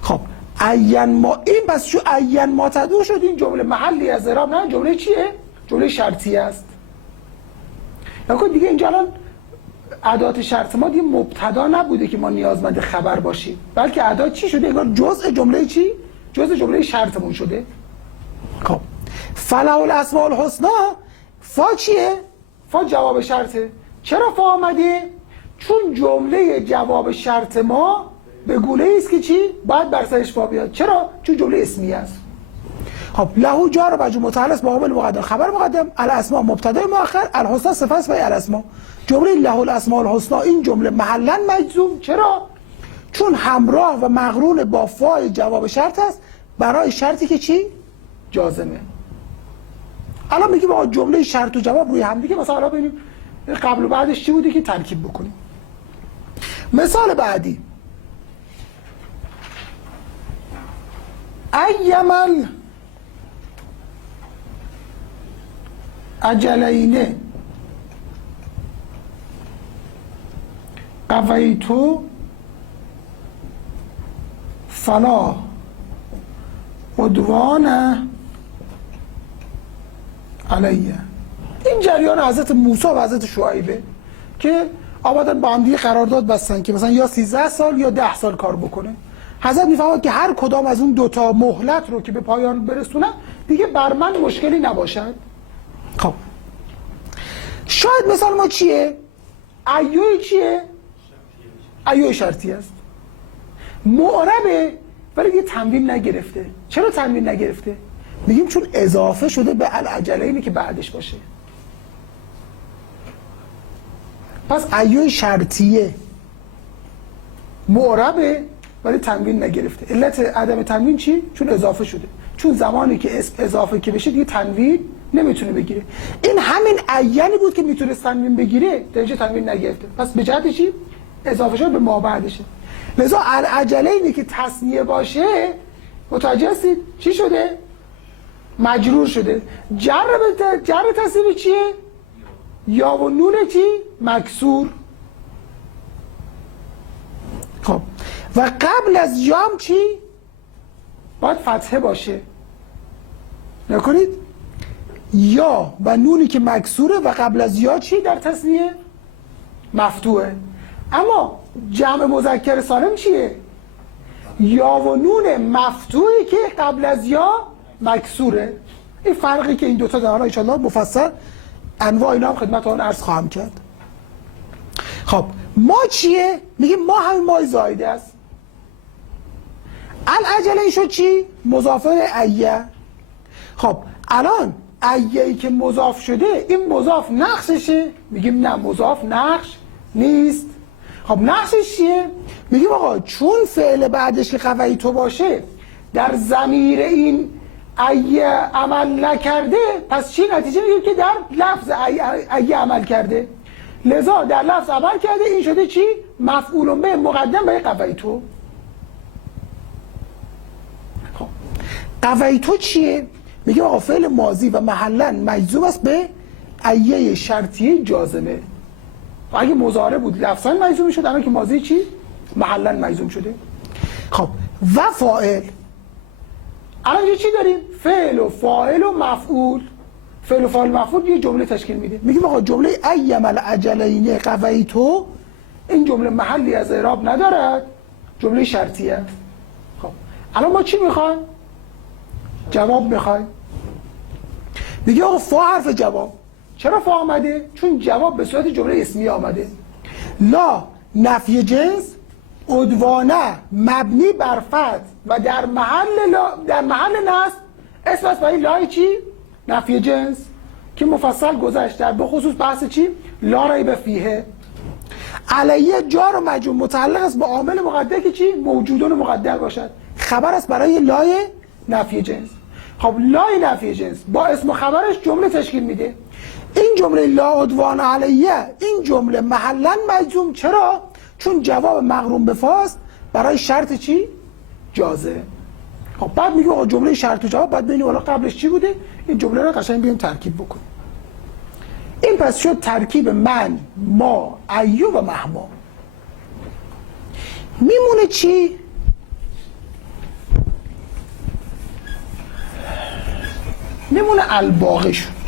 خب عین ما این پس چون عین ما تدعو شد، این جمله محلی از اعراب نه، جمله چیه؟ جمله شرطی است. نکن دیگه اینجا الان ادات شرط ما دیگه مبتدا نبوده که ما نیازمند خبر باشیم، بلکه ادات چی شده؟ انگار جزء جمله چی؟ جزء جمله شرطمون شده. خب فله الاسماء الحسنی، فا چیه؟ فا جواب شرطه. چرا فا آمده؟ چون جمله جواب شرط ما به گونه است که چی؟ باید بر سرش فا بیاد. چرا؟ چون جمله اسمی است. خب له جار و مجرور متعلق است با قابل مقدم، خبر مقدم، الاسماء مبتدا مؤخر، الحسنی صفت است برای الاسماء. جمله له الاسماء الحسنی این جمله محلا مجزوم. چرا؟ چون همراه و مقرون با فای جواب شرط است برای شرطی که چی؟ جازمه. الان میگیم آقا جمله شرط و جواب روی هم دیگه، مثلا الان ببینیم قبل و بعدش چی بوده که ترکیب بکنیم. مثال بعدی ایمل اجلینه قویتو فلا عدوان علیه. این جریان حضرت موسی و حضرت شعیبه که آمدن با هم دیگه قرارداد بستن که مثلا یا 13 سال یا 10 سال کار بکنه. حضرت میفهمد که هر کدام از اون دوتا مهلت رو که به پایان برسونن دیگه بر من مشکلی نباشد. خب شاید مثال ما چیه؟ ایوی چیه؟ ایوی شرطی است، معربه ولی یه تنوین نگرفته. چرا تنوین نگرفته؟ میگیم چون اضافه شده به العجلینی که بعدش باشه. پس ایوی شرطیه، معربه ولی تنوین نگرفته. علت عدم تنوین چی؟ چون اضافه شده. چون زمانی که اسم اضافه که بشه دیگه تنوین نمیتونه بگیره. این همین عینی بود که میتونست تنوین بگیره، در اینجا تنوین نگرفته. پس به جهت چی؟ اضافه شده به ما بعدشه. لذا العجلینی که تثنیه باشه متوجه هستید چی شده؟ مجرور شده. جر تصریف چیه؟ یا و نون چی؟ مکسور. خب و قبل از یام چی؟ باید فتحه باشه. نکنید یا و نونی که مکسوره و قبل از یا چی در تصنیه؟ مفتوحه. اما جمع مذکر سالم چیه؟ یا و نون مفتوحی که قبل از یا مکسوره. این فرقی که این دوتا داره ان شاءالله مفصل انواع اینا هم خدمت آن عرض خواهم کرد. خب ما چیه؟ میگیم ما همین مای زایده است. العجله شد چی؟ مضاف ایه. خب الان ایه‌ای که مضاف شده این مضاف نقششه؟ میگیم نه، مضاف نقش نیست. خب نقشش چیه؟ میگیم آقا چون فعل بعدش که قویتو باشه در ضمیر این ایه عمل نکرده، پس چی نتیجه میگیم که در لفظ ایه عمل کرده. لذا در لفظ عمل کرده، این شده چی؟ مفعول به مقدم به قویتو. خب قویتو چیه؟ میگیم آقا فعل ماضی و محلا مجزوم است به ایه شرطیه جازمه. و اگه مضارع بود لفظاً مجزوم میشد، الان که ماضی چی؟ محلاً مجزوم شده. خب و فاعل، الان چی داریم؟ فعل و فاعل و مفعول. فعل و فاعل مفعول یه جمله تشکیل میده. میگیم آقا جمله ایما الاجلین قضیتو، این جمله محلی از اعراب ندارد، جمله شرطیه. خب الان ما چی میخوایم؟ جواب میخوایم. میگه آقا فا حرف جواب. چرا فا آمده؟ چون جواب به صورت جمله اسمیه آمده. لا نفی جنس عدوانه مبنی بر فتح و در محل نصب اسم است برای لای چی؟ نفی جنس که مفصل گذشت در بخصوص بحث چی؟ لا ریب فیه. علیه جار و مجرور متعلق است با عامل مقدر که چی؟ موجودون مقدر باشد. خبر است برای لای نفی جنس. خب لای نفی جنس با اسم و خبرش جمله تشکیل میده. این جمله لا عدوان علیه، این جمله محلا مجزوم. چرا؟ چون جواب مقرون به فاست برای شرط چی؟ جازه. خب بعد میگه آقا جمله شرط و جواب بعد ببینیم حالا قبلش چی بوده، این جمله رو قشنگ بیایم ترکیب بکنیم. این پس شد ترکیب من، ما، ایو و مهما. میمونه چی؟ میمونه الباقی شد.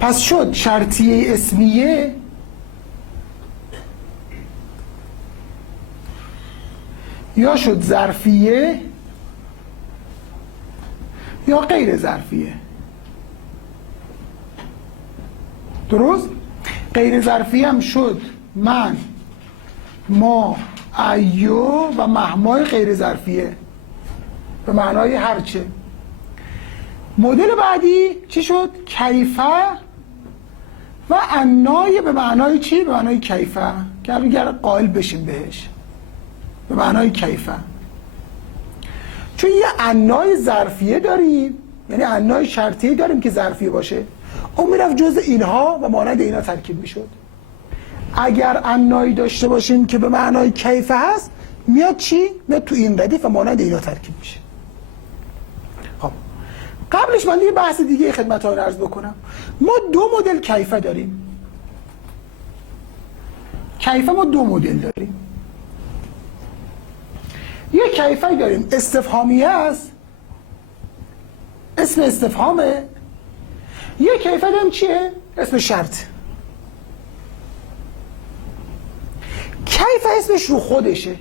پس شد شرطیه اسمیه یا شد ظرفیه یا غیر ظرفیه. درست؟ غیر ظرفیه هم شد من، ما، ایو و مهمای غیر ظرفیه به معنای هرچه. مدل بعدی چی شد؟ کیفه و انای به معنای چی؟ به معنای کیفه که اگر قائل بشیم بهش به معنای کیفه. چون یه انای ظرفیه داریم، یعنی انای شرطیه داریم که ظرفیه باشه، اون میرفت جز اینها و مانند اینا ترکیب میشد. اگر انایی داشته باشیم که به معنای کیفه هست، میاد چی؟ میاد تو این ردیف و مانند اینا ترکیب میشه. خب قبلش من یه بحث دیگه خدمتتون عرض بکنم. ما دو مدل کیفه داریم. کیفه ما دو مدل داریم. یه کیفه داریم استفهامیه است، اسم استفهامه. یه کیفه داریم چیه؟ اسم شرط. کیفه اسمش رو خودشه.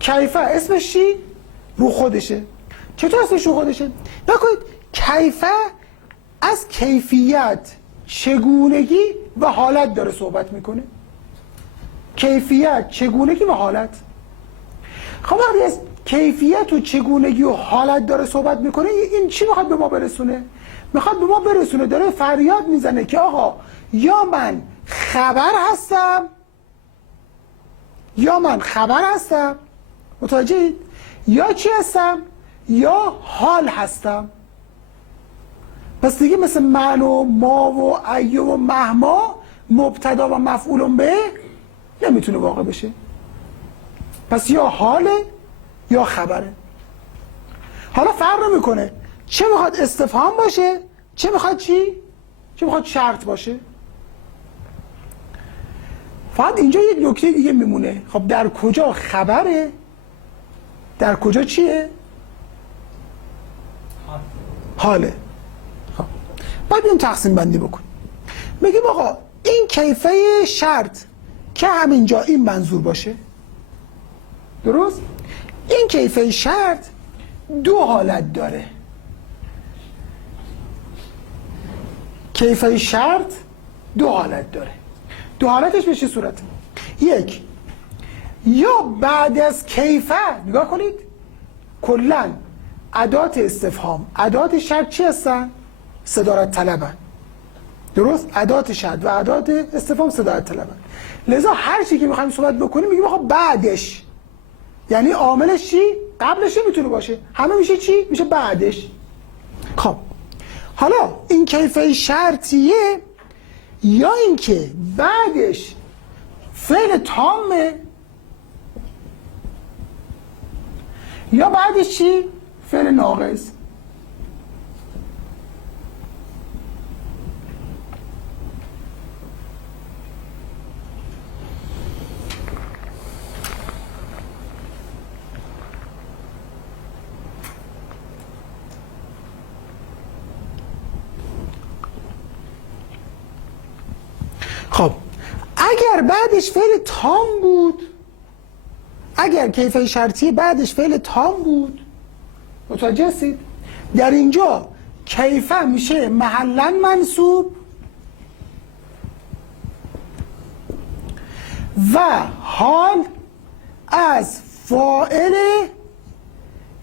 کیفه اسمش چی؟ رو خودشه. چطور اسمش رو خودشه؟ نکنید کیفه از کیفیت، چگونگی و حالت داره صحبت میکنه. کیفیت، چگونگی و حالت. خب وقتی از کیفیت و چگونگی و حالت داره صحبت میکنه، این چی میخواد به ما برسونه؟ میخواد به ما برسونه داره فریاد میزنه که آقا یا من خبر هستم یا من خبر هستم، متوجهید؟ یا چی هستم؟ یا حال هستم. پس دیگه مثل من و ما و ایو و مهما مبتدا و مفعول به نمیتونه واقع بشه. پس یا حاله یا خبره. حالا فرق نمیکنه چه میخواد استفهام باشه، چه میخواد چی؟ چه میخواد شرط باشه. فقط اینجا یک نکته دیگه میمونه. خب در کجا خبره؟ در کجا چیه؟ حاله. خب باید این تقسیم بندی بکنیم. میگیم آقا این کیفه شرط که همینجا این منظور باشه، درست؟ این کیفه شرط دو حالت داره. کیفه شرط دو حالت داره. دو حالتش به چه صورت؟ یک، یا بعد از کیفه نگاه کنید کلن ادات استفهام، ادات شرط چی هستن؟ صدارت طلبن. درست؟ ادات شرط و ادات استفهام صدارت طلبن. لذا هر چی که میخوایم صحبت بکنیم میگیم آقا بعدش، یعنی عاملش چی؟ قبلش میتونه باشه، همه میشه چی؟ میشه بعدش. خب حالا این کیفه شرطیه یا اینکه بعدش فعل تامه یا بعدش چی؟ فعل ناقص. خب اگر بعدش فعل تام بود، اگر کیفه شرطی بعدش فعل تام بود، متوجه هستید؟ در اینجا کیفه میشه محلا منصوب و حال از فاعل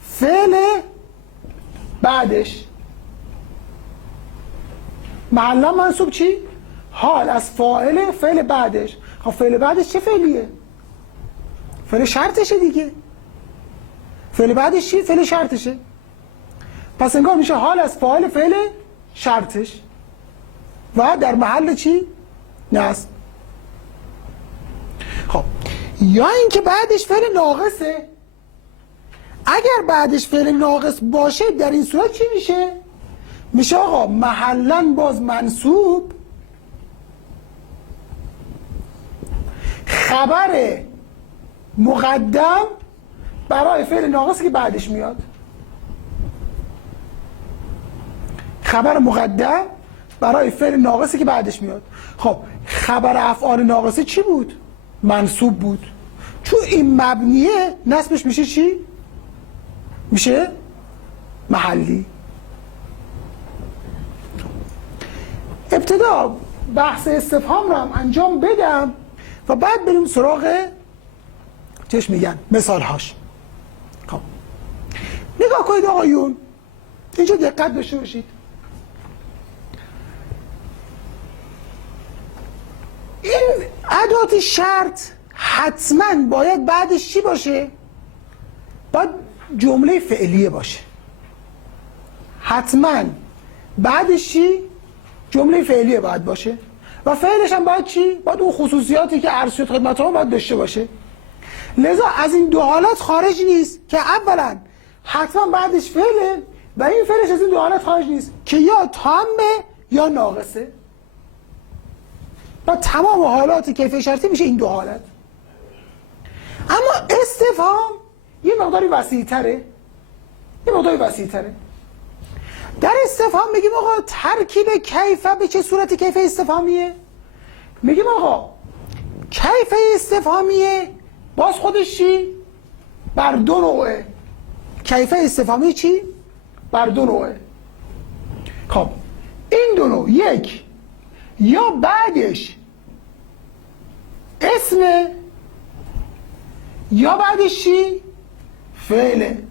فعل بعدش. محلا منصوب چی؟ حال از فاعل فعل بعدش. خب فعل بعدش چه فعلیه؟ فعل شرطشه دیگه. فعل بعدش چی؟ فعل شرطشه. پس انگار میشه حال از فاعل فعل شرطش و در محل چی؟ نصب. خب یا اینکه بعدش فعل ناقصه. اگر بعدش فعل ناقص باشه در این صورت چی میشه؟ میشه آقا محلا باز منصوب، خبر مقدم برای فعل ناقصی که بعدش میاد. خبر مقدم برای فعل ناقصی که بعدش میاد. خب خبر افعال ناقصه چی بود؟ منصوب بود. چون این مبنیه نصبش میشه چی؟ میشه محلی. ابتدا بحث استفهام رو هم انجام بدم و بعد بریم سراغ چش میگن مثالهاش. خب نگاه کنید آقایون، اینجا دقت داشته باشید. این ادات شرط حتما باید بعدش چی باشه؟ باید جمله فعلیه باشه. حتما بعدش چی؟ جمله فعلیه باید باشه و فعلش هم باید چی؟ باید اون خصوصیاتی که عرض شد خدمتتون باید داشته باشه. لذا از این دو حالت خارج نیست که اولا حتما بعدش فعله و این فعلش از این دو حالت خارج نیست که یا تامه یا ناقصه. با تمام حالات کیفیت شرطی میشه این دو حالت. اما استفهام یه مقداری وسیع‌تره. در استفهام میگیم آقا ترکیب کیفه به چه صورتی کیفه استفهامیه؟ میگیم آقا کیفه استفهامیه باز خودش چی؟ بر دو نوعه. کیفه استفهامی چی؟ بر دو نوعه. خب این دو نوع، یک یا بعدش اسمه یا بعدش چی؟ فعله.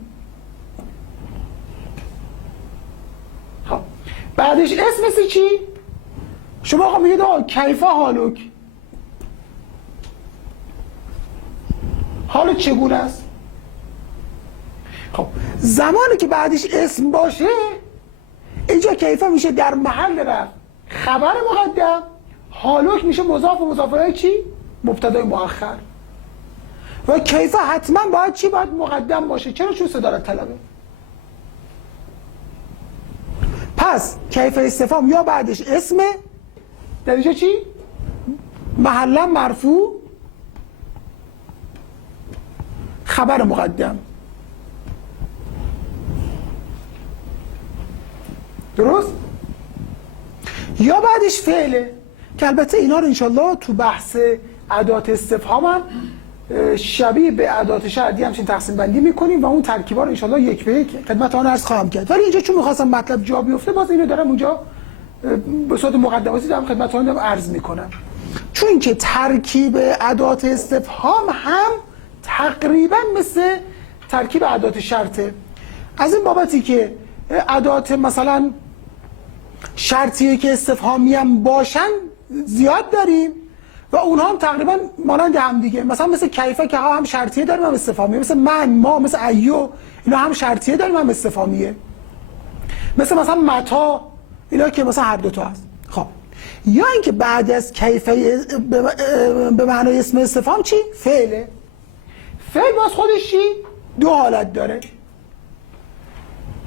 خب بعدش اسم مثل چی؟ شما آقا میگید آقا کیفه حالک، حالت چگونه است؟ خب زمانی که بعدش اسم باشه اینجا کیفه میشه در محل رفع خبر مقدم، حالک میشه مضاف و مضاف الیه چی؟ مبتدای مؤخر. و کیفه حتما باید چی؟ باید مقدم باشه. چرا؟ چون صدارت طلبه. پس کیفه استفهام یا بعدش اسمه، در اینجا چی؟ محلا مرفوع، خبر مقدم. درست؟ یا بعدش فعله که البته اینا رو انشالله تو بحث ادات استفهام هم شبیه به ادات شرطی همچین تقسیم بندی میکنیم و اون ترکیبا رو انشالله یک به یک خدمت آن عرض خواهم کرد. ولی اینجا چون میخواستم مطلب جا بیفته باز اینو دارم اونجا به صورت مقدماتی دارم خدمت آن عرض میکنم. چون که ترکیب ادات استفهام هم تقریبا مثل ترکیب ادات شرطه. از این بابتی که ادات مثلا شرطیه که استفهامی هم باشن زیاد داریم و اونها هم تقریبا مانند هم دیگه. مثل کیفه که هم شرطیه داریم هم استفهامیه. مثل من، ما، مثل ایو اینا هم شرطیه داریم هم استفهامیه. مثلا متا اینا که مثلا هر دوتا هست. خب یا اینکه بعد از کیفه به معنای اسم استفهام چی؟ فعله. فعل باز خودش چی؟ دو حالت داره.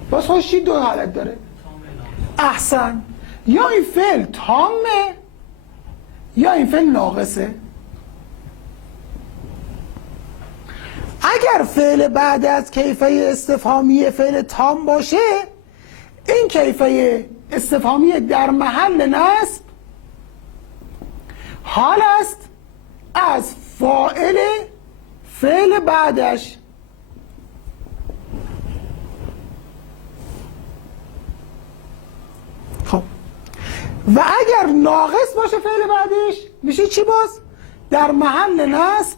باز خودش چی؟ دو حالت داره. احسن. یا این فعل تامه یا این فعل ناقصه. اگر فعل بعد از کیفه استفهامی فعل تام باشه، این کیفه استفهامی در محل نصب حال است از فاعل فعل بعدش. خب و اگر ناقص باشه فعل بعدش میشه چی باز؟ در محل نصب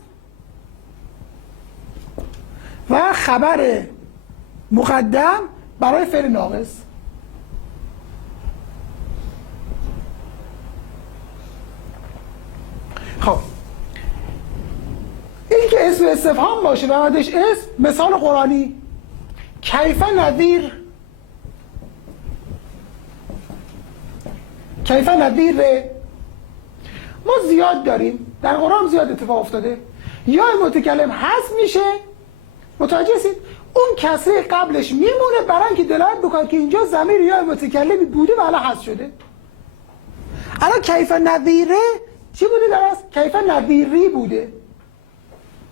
و خبر مقدم برای فعل ناقص. خب این که اسم استفهام باشه و بعدش اسم، مثال قرآنی کیف نذیر. کیف نذیر ما زیاد داریم در قرآن، زیاد اتفاق افتاده. یا متکلم حذف میشه، متوجه هستید؟ اون کسره قبلش میمونه برای اینکه دلالت بکنه که اینجا ضمیر یا متکلمی بوده و الان حذف شده. الان کیف نذیره چی بوده در اصل؟ کیف نذیری بوده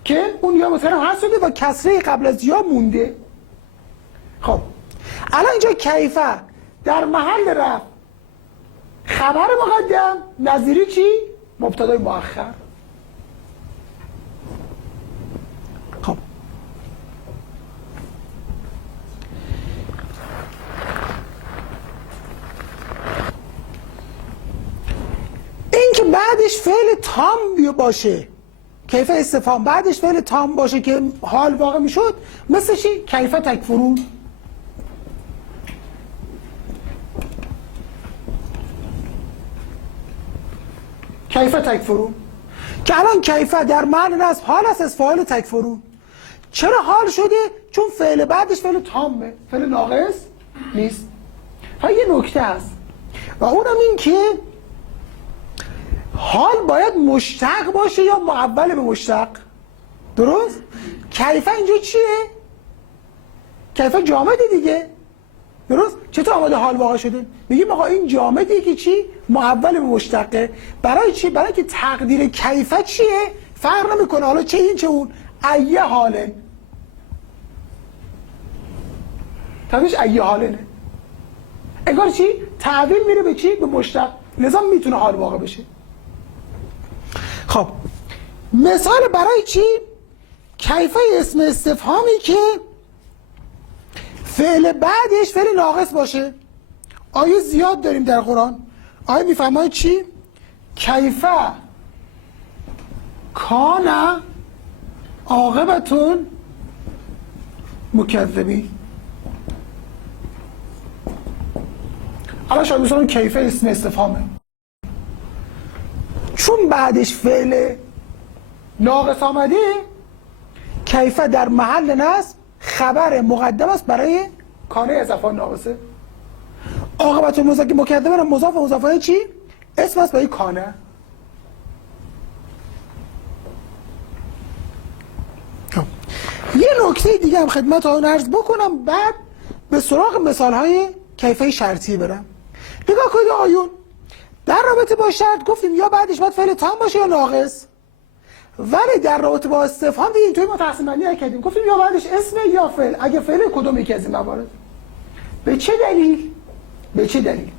که اون یا متکلم حذف شده و کسره قبل از یا مونده. خب الان اینجا کیف در محل رفع خبر مقدم، نظیری چی؟ مبتدای مؤخر. خب این که بعدش فعل تام باشه، کیف استفهام بعدش فعل تام باشه که حال واقع میشد، مثل چی؟ کیف تکفرون. کیف تکفرون که الان کیف در معنی نصب حال است از فاعل تکفرون. چرا حال شده؟ چون فعل بعدش فعل تامه، فعل ناقص نیست. ها یه نکته هست و اونم این که حال باید مشتق باشه یا معول به مشتق. درست؟ کیف اینجا چیه؟ کیف جامده دیگه. درست؟ چطور آمده حال واقع شده؟ میگیم آقا این جامدی که چی؟ معول به مشتقه. برای چی؟ برای که تقدیر کیف چیه؟ فرق نمیکنه حالا چه این چه اون. ایه حاله. تفسیرش ایه حالنه. انگار چی؟ تعویل میره به چی؟ به مشتق. لذا میتونه حال واقع بشه. خب مثال برای چی؟ کیفه اسم استفهامی که فعل بعدش فعل ناقص باشه. آیه زیاد داریم در قرآن. آیه میفرماید چی؟ کیفه کان عاقبتون مکذبی. الان شاید بسیارم کیفه اسم استفهامه، چون بعدش فعل ناقص آمده، کیفه در محل نصب خبر مقدم است برای کانه اضافه ناقصه. عاقبت مکذبه مضاف و مضاف الیه چی؟ اسم است برای کانه. یه نکته دیگه هم خدمتتون عرض بکنم، بعد به سراغ مثال‌های کیفه شرطی برم. نگاه کنید آیون، در رابطه با شرط گفتیم یا بعدش باید فعل تام باشه یا ناقص، ولی در رابطه با استفهام دیگه اینطوری ما تقسیم بندی نکردیم، گفتیم یا بعدش اسم یا فعل. اگه فعل کدوم یکی از این موارد؟ به چه دلیل؟ به چه دلیل؟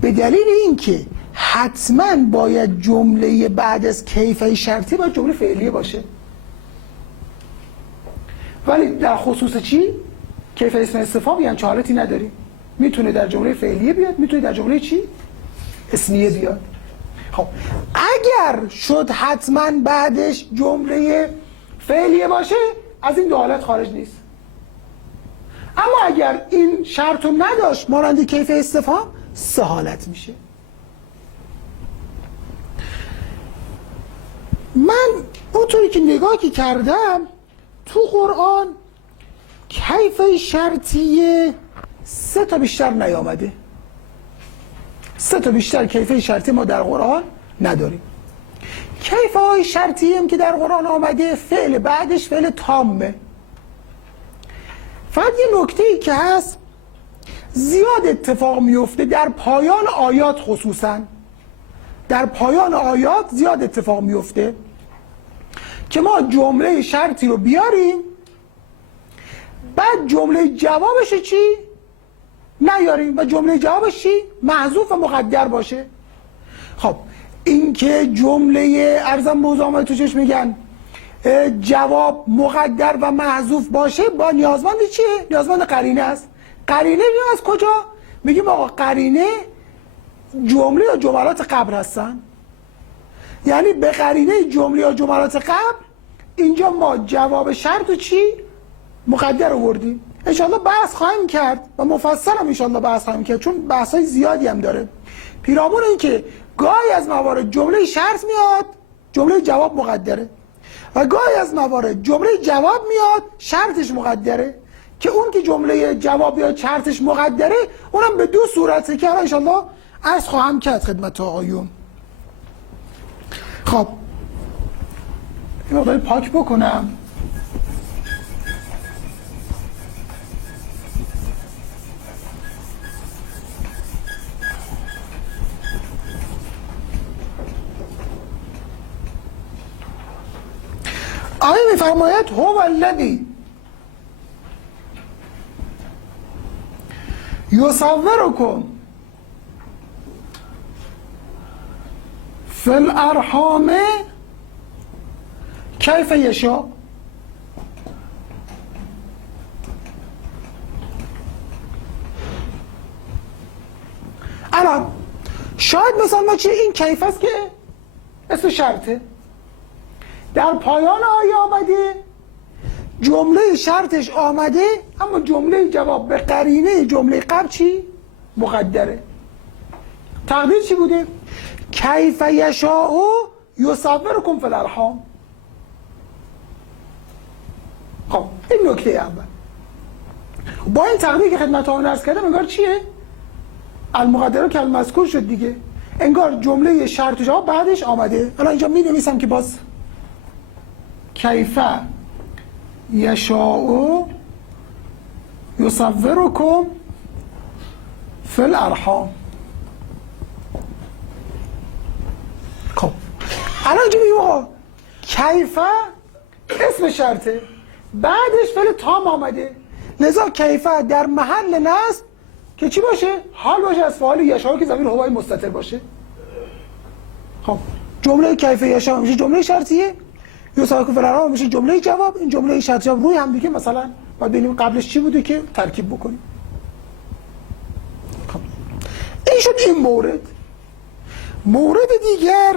به دلیل اینکه حتما باید جمله بعد از کیفه شرطی باید جمله فعلیه باشه. ولی در خصوص چی؟ کیفه اسم استفهام یعنی چه حالتی نداریم. میتونه در جمله فعلیه بیاد، میتونه در جمله چی؟ اسمیه بیاد. خب اگر شد حتما بعدش جمله فعلیه باشه، از این دو حالت خارج نیست. اما اگر این شرط رو نداشت، مانند کیفه استفهام، سه حالت میشه. من اونطوری که نگاه کردم تو قرآن کیفه شرطیه 3 تا بیشتر نیامده. 3 سه تا بیشتر کیفه شرطی ما در قرآن نداریم. کیفه های شرطی هم که در قرآن آمده فعل بعدش فعل تامه. فقط یه نکته ای که هست زیاد اتفاق میفته در پایان آیات، خصوصا در پایان آیات زیاد اتفاق میفته که ما جمله شرطی رو بیاریم بعد جمله جوابش چی؟ نیاریم و جمله جوابش چی؟ محذوف و مقدر باشه. خب این که جمله ارزم به حضور تو چش میگن جواب مقدر و محذوف باشه با نیازمند چیه؟ نیازمند قرینه است. قرینه میاد از کجا؟ میگیم آقا قرینه جمله یا جملات قبل هستن، یعنی به قرینه جمله یا جملات قبل اینجا ما جواب شرط و چی؟ مقدر آوردیم. انشاءالله بحث خواهیم کرد و مفصل هم انشاءالله بحث خواهیم کرد چون بحث های زیادی هم داره. پیرامون این که گاهی از موارد جمله شرط میاد جمله جواب مقدره و گاهی از موارد جمله جواب میاد شرطش مقدره، که اون که جمله جواب یا شرطش مقدره اونم به دو صورته که الان انشاءالله عرض خواهم کرد خدمت آقایون. خب این مقداری پاک بکنم. آیه میفرماید هو الذی یصورکم فی الارحام کیف یشاء. الان شاید مثلا ما چیه این کیف است که اسم شرطه، در پایان آیه آمده جمله شرطش آمده اما جمله جواب به قرینه جمله قبل چی؟ مقدره. تقدیر چی بوده؟ کیف یشاء یصورکم فی الارحام. خب این نکته اول. با این تقدیر که خدمتتون عرض کردم انگار چیه؟ المقدره که المذکور شد دیگه، انگار جمله شرط و جواب بعدش آمده. الان اینجا می نویسم که باز کیف یشاء یصورکم فی الارحام. خب الان اینجا میگیم آقا کیف اسم شرطه بعدش فعل تام آمده، لذا کیف در محل نصب که چی باشه؟ حال باشه از فعال یشاء که ضمیر هوای مستتر باشه. خب جمله کیف یشاء میشه جمله شرطیه، یصورکم فی الارحام میشه جمله جواب. این جمله شرط جواب روی هم دیگه مثلا باید ببینیم قبلش چی بوده که ترکیب بکنیم. خب این شد این مورد. مورد دیگر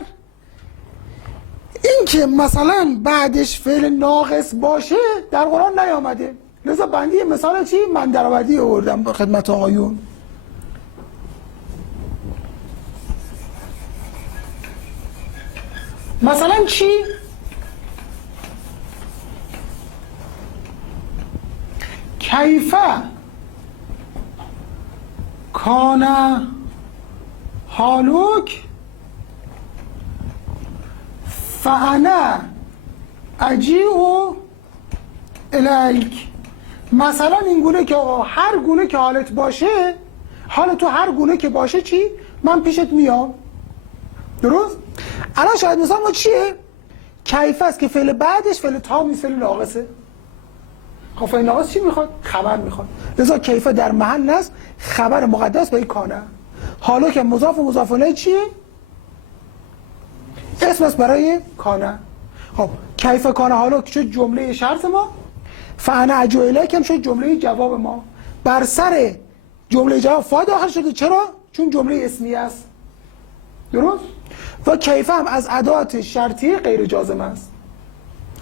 این که مثلا بعدش فعل ناقص باشه در قرآن نیامده، لذا بندی مثال چی؟ من درآوردی آوردم با خدمت آقایون. مثلا چی؟ کیف کان حالک فانا اجیء الیک. مثلا این گونه که آقا هر گونه که حالت باشه، حال تو هر گونه که باشه چی؟ من پیشت میام. درست؟ الان شاید مثلا ما چیه؟ کیف است که فعل بعدش فعل تام فعل ناقصه. خب فعل ناقص چی میخواد؟ خبر میخواد. لذا کیف در محل است خبر مقدس به این کانه. حالا که مضاف و مضاف الیه چیه؟ اسم است برای کانه. خب کیف کانه حالا که شد جمله شرط ما، فانا اجیء الیک هم شد جمله جواب ما. بر سر جمله جواب فا داخل شده. چرا؟ چون جمله اسمی است. درست؟ و کیف هم از ادات شرطی غیر جازم است.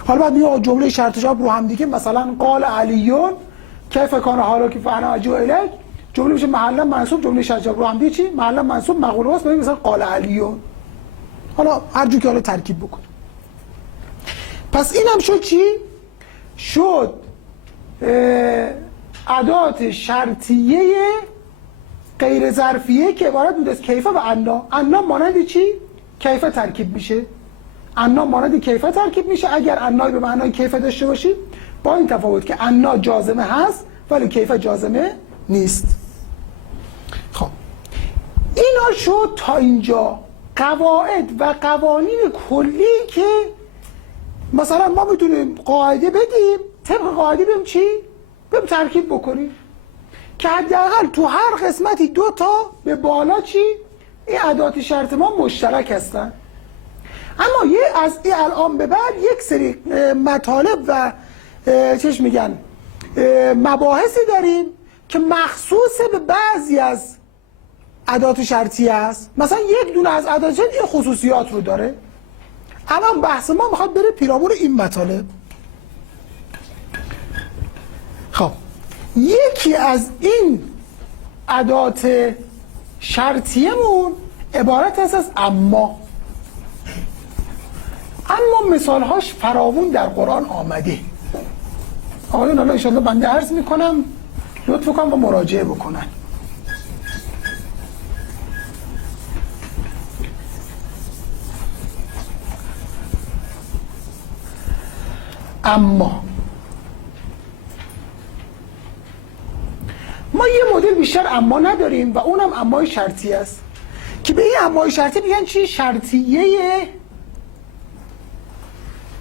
حالا بعد میگه جمله شرط جواب رو هم دیگه، مثلا قال علیون کیف کان حالا که فانا اجیء الیک، جمله میشه محلا منصوب، جمله شرط جواب رو هم دیگه چی؟ محلا منصوب مقوله واسه مثلا قال علیون. حالا هر جو که حالا ترکیب بکن. پس اینم شد چی؟ شد ادات شرطیه غیر ظرفیه که عبارت بود از کیف و انا. انا مانند چی؟ کیف ترکیب میشه. انا مانند کیف ترکیب میشه اگر انای به معنای کیف داشته باشیم، با این تفاوت که انا جازمه هست ولی کیف جازمه نیست. خب اینا شد تا اینجا قواعد و قوانین کلی که مثلا ما میتونیم قاعده بدیم، طبق قاعده بیم چی؟ بیم ترکیب بکنیم که حداقل تو هر قسمتی 2 تا به بالا چی؟ این ادات شرط ما مشترک هستن. اما از این الان به بعد یک سری مطالب و چش میگن مباحثی داریم که مخصوص به بعضی از ادات شرطی است. مثلا یک دونه از ادات شرطی این خصوصیات رو داره. الان بحث ما میخواد بره پیرامون این مطالب. خب یکی از این ادات شرطیمون عبارت است از اما مثالهاش فراوون در قرآن آمده. آقایون حالا انشاءالله بنده عرض میکنم لطف کنم و مراجعه بکنن. اما ما یه مدل بیشتر اما نداریم و اونم امای شرطی است که به این امای شرطی میگن چی؟ شرطیه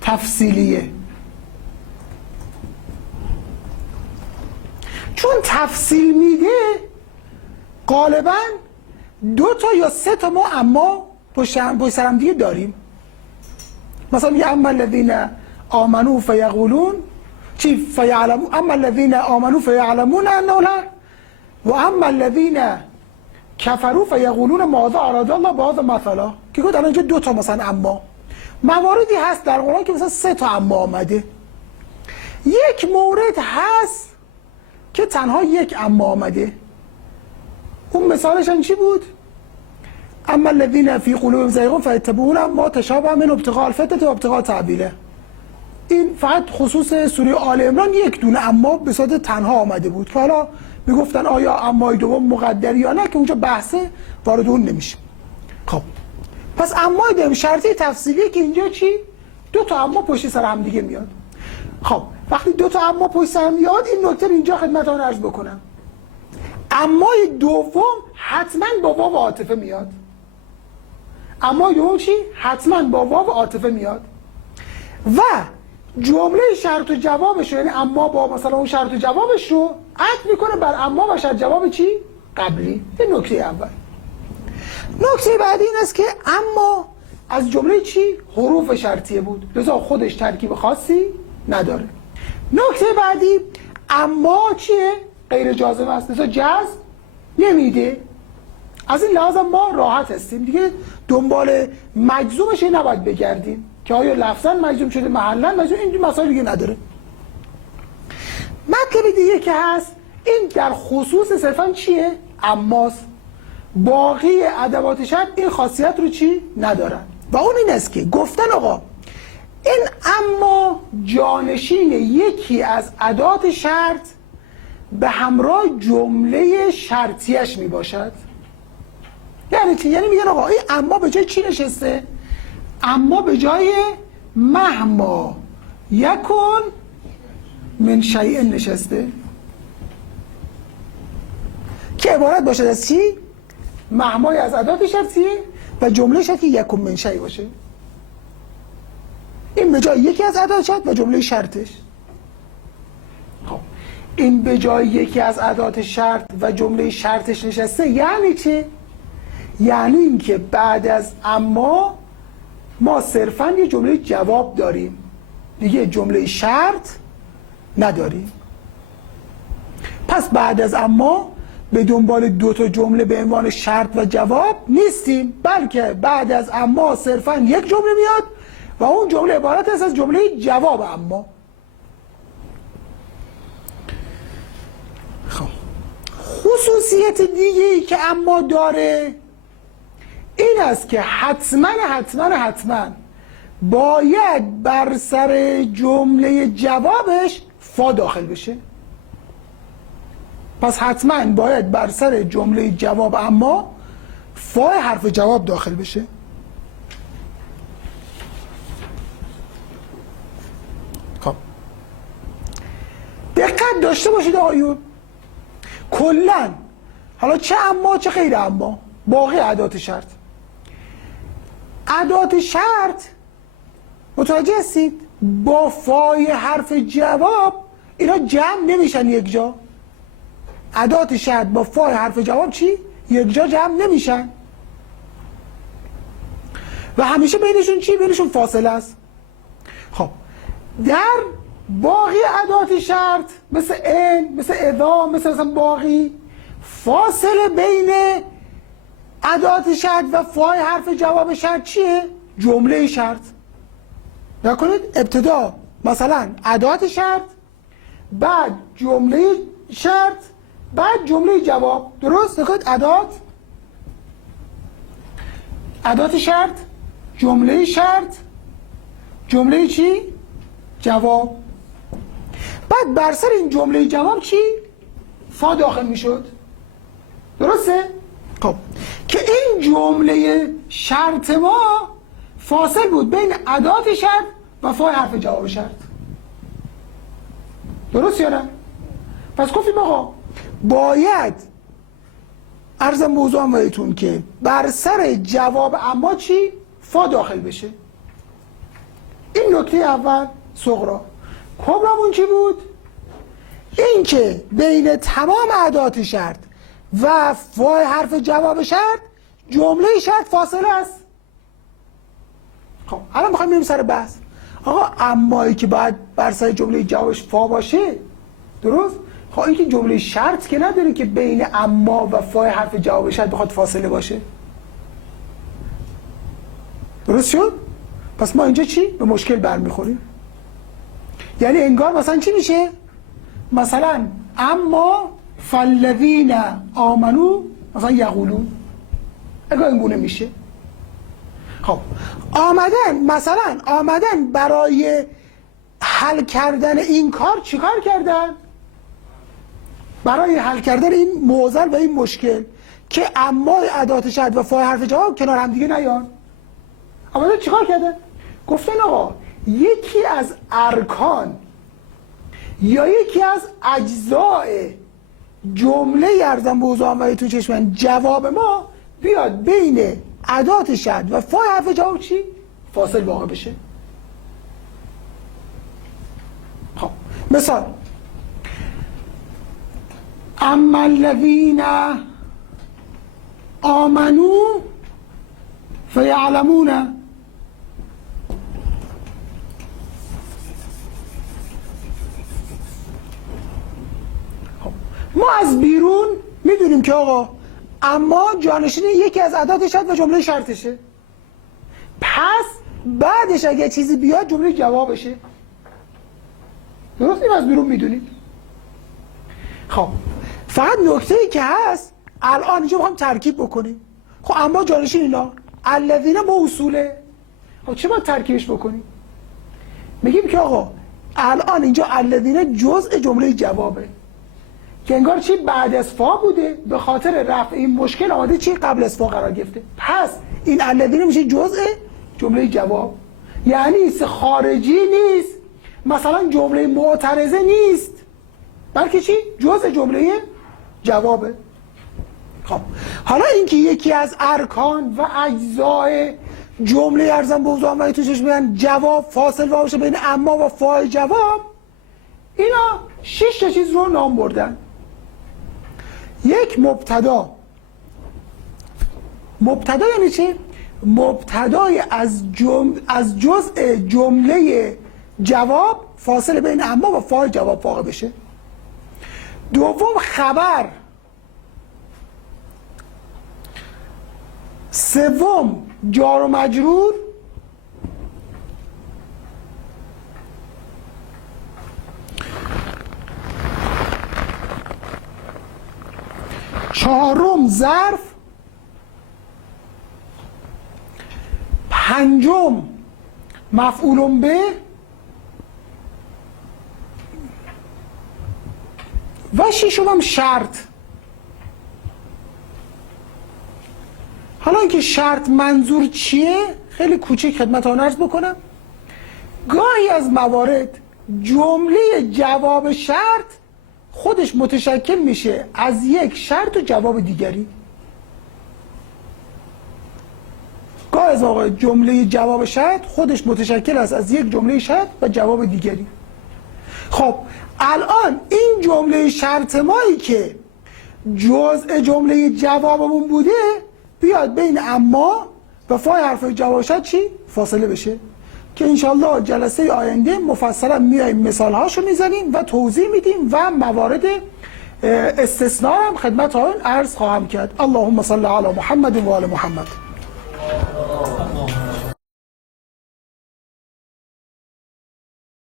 تفصیلیه. چون تفصیل میده غالبا 2 تا یا 3 تا ما اما پشت سرم دیگه داریم. مثلا میگه اما الذین آمنوا فیقولون چی فیعلمون، اما الذین آمنوا فیعلمون انه الحق و اما الذین کفروا فیقولون ماذا اراد الله بهذا مثلا، که گفت الان اینجا 2 تا مثلا اما. مواردی هست در قرآن که مثلا 3 تا اما آمده. یک مورد هست که تنها یک اما آمده. اون مثالش چی بود؟ اما الذین فی قلوبهم زیغ فیتبعون ما تشابه منه ابتغاء الفتنة و ابتغاء تأویله. این فقط خصوص سوره آل عمران یک دونه اما به صورت تنها آمده بود که حالا میگفتن آیا امای دوم مقدر یا نه، که اونجا بحثه وارد اون نمیشه. خب پس امای دوم شرطی تفصیلیه که اینجا چی؟ 2 تا اما پشت سر هم دیگه میاد. خب وقتی 2 تا اما پشت سر میاد این نکته اینجا خدمتتون عرض بکنم. امای دوم حتما با واو عاطفه میاد. امای دوم چی؟ حتما با واو عاطفه میاد و جمله شرط و جوابش رو، یعنی اما با مثلا اون شرط و جوابش رو عطف میکنه بر اما و شرط جواب چی؟ قبلی. این نکته اول. نکته بعدی این است که اما از جمله چی؟ حروف شرطیه بود، لذا خودش ترکیب خاصی نداره. نکته بعدی اما چیه؟ غیر جازمه است، لذا جزم نمیده. از این لحاظ ما راحت هستیم دیگه، دنبال مجزومش نباید بگردیم که آیا لفظاً مجزوم شده محلاً مجزوم، این مسائل دیگه نداره. مطلب دیگه که هست این در خصوص صرفاً چیه؟ اماست. باقی ادوات شرط این خاصیت رو چی؟ ندارن و اون این است که گفتن آقا این اما جانشین یکی از ادات شرط به همراه جمله شرطیش می باشد. یعنی چی؟ یعنی میگن آقا این اما به جای چی نشسته؟ اما به جای مهما یکن من شیء نشسته که عبارت باشد از چی؟ مهمای از ادات شرطیه و جمله شرطی یکن من شیء باشه. این به جای یکی از ادات شرط و جمله شرطش. خب این به جای یکی از ادات شرط و جمله شرطش نشسته یعنی چه؟ یعنی اینکه بعد از اما ما صرفاً یه جمله جواب داریم، دیگه جمله شرط نداریم. پس بعد از اما به دنبال 2 تا جمله به عنوان شرط و جواب نیستیم، بلکه بعد از اما صرفاً یک جمله میاد و اون جمله عبارت است از جمله جواب اما. خب خصوصیت دیگه‌ای که اما داره این است که حتما باید بر سر جمله جوابش فا داخل بشه. پس حتما باید بر سر جمله جواب اما فای حرف جواب داخل بشه. خب دقت داشته باشید آقایون، کلا حالا چه اما چه غیر اما باقی ادات شرط، ادات شرط متوجه هستید با فای حرف جواب اینا جمع نمیشن یک جا. ادات شرط با فای حرف جواب چی؟ یک جا جمع نمیشن و همیشه بینشون چی؟ بینشون فاصله است. خب در باقی ادات شرط مثل ان، مثل اذا، مثلا باقی، فاصله بین ادات شرط و فای حرف جواب شرط چیه؟ جمله شرط. نکنید ابتدا مثلا ادات شرط، بعد جمله شرط، بعد جمله جواب. درست؟ نکنید ادات شرط، جمله شرط، جمله چی؟ جواب. بعد بر سر این جمله جواب چی؟ فا داخل میشد. درسته؟ خب که این جمله شرط ما فاصل بود بین ادات شرط و فای حرف جواب شرط. درست یا نه؟ پس گفتیم آقا باید عرضم موضوع بهتون که بر سر جواب اما چی؟ فا داخل بشه. این نکته اول صغرا. کبرامون چی بود؟ این که بین تمام ادات شرط و فای حرف جواب شرط جمله شرط فاصله است. خب الان میخوایم بریم سر بحث. آقا امایی که باید بر سر جمله جوابش فا باشه، درست؟ خب این که جمله شرط که نداره که بین اما و فای حرف جواب شرط بخواد فاصله باشه. درست شد؟ پس ما اینجا چی؟ به مشکل برمیخوریم. یعنی انگار مثلا چی میشه؟ مثلا اما فالذین آمنو مثلا یقولون، انگار این گونه میشه. خب آمدن برای حل کردن این کار چیکار کردن؟ برای حل کردن این معضل و این مشکل که اما ادات شرط و فای حرف جواب کنار هم دیگه نیان، آمدن چیکار کردن؟ گفتن آقا یکی از ارکان یا یکی از اجزاء جمله ارزم به حضورم و تو چشمن جواب ما بیاد بین ادات شرط و فای حرف جواب چی؟ فاصل واقع بشه. خب مثال اما الذین آمنو فیعلمون. ما از بیرون میدونیم که آقا اما جانشین یکی از ادات شرط و جمله شرطشه، پس بعدش اگه چیزی بیاد جمله جوابشه. درست؟ این از بیرون میدونیم. خب فقط نکته ای که هست الان اینجا میخوایم ترکیب بکنیم. خب اما جانشین اینا الذین موصوله، خب چه باید ترکیبش بکنیم؟ میگیم که آقا الان اینجا الذین جزء جمله جوابه که انگار چی بعد از فا بوده، به خاطر رفع این مشکل آمده چی قبل از فا قرار گرفته، پس این الذین میشه جزء جمله جواب. یعنی خارجی نیست، مثلا جمله معترضه نیست، بلکه چی؟ جزء جمله جوابه. خب حالا اینکه یکی از ارکان و اجزای جمله ارزم به حضورم و توشش میگن جواب فاصل باشه بین اما و فای جواب، اینا 6 تا چیز رو نام بردن. یک مبتدا یعنی چی؟ مبتدای از جزء جمله جواب فاصله بین اما و فای جواب واقع بشه. دوم خبر. سوم جار و مجرور. چهارم ظرف. پنجم مفعول به. و ششمم شرط. حالا اینکه شرط منظور چیه خیلی کوچک خدمتتون عرض بکنم. گاهی از موارد جمله جواب شرط خودش متشکل میشه از یک شرط و جواب دیگری. گاهی از موارد جمله جواب شرط خودش متشکل است از یک جمله شرط و جواب دیگری. خب الان این جمله شرط مایی که جزء جمله جوابمون بوده بیاد بین اما و فای حرف جواب شرط چی؟ فاصله بشه که انشالله جلسه آینده مفصلا میایم مثال هاشو میزنیم و توضیح میدیم و موارد استثناء هم خدمت ها عرض خواهم کرد. اللهم صل علی محمد و آل محمد.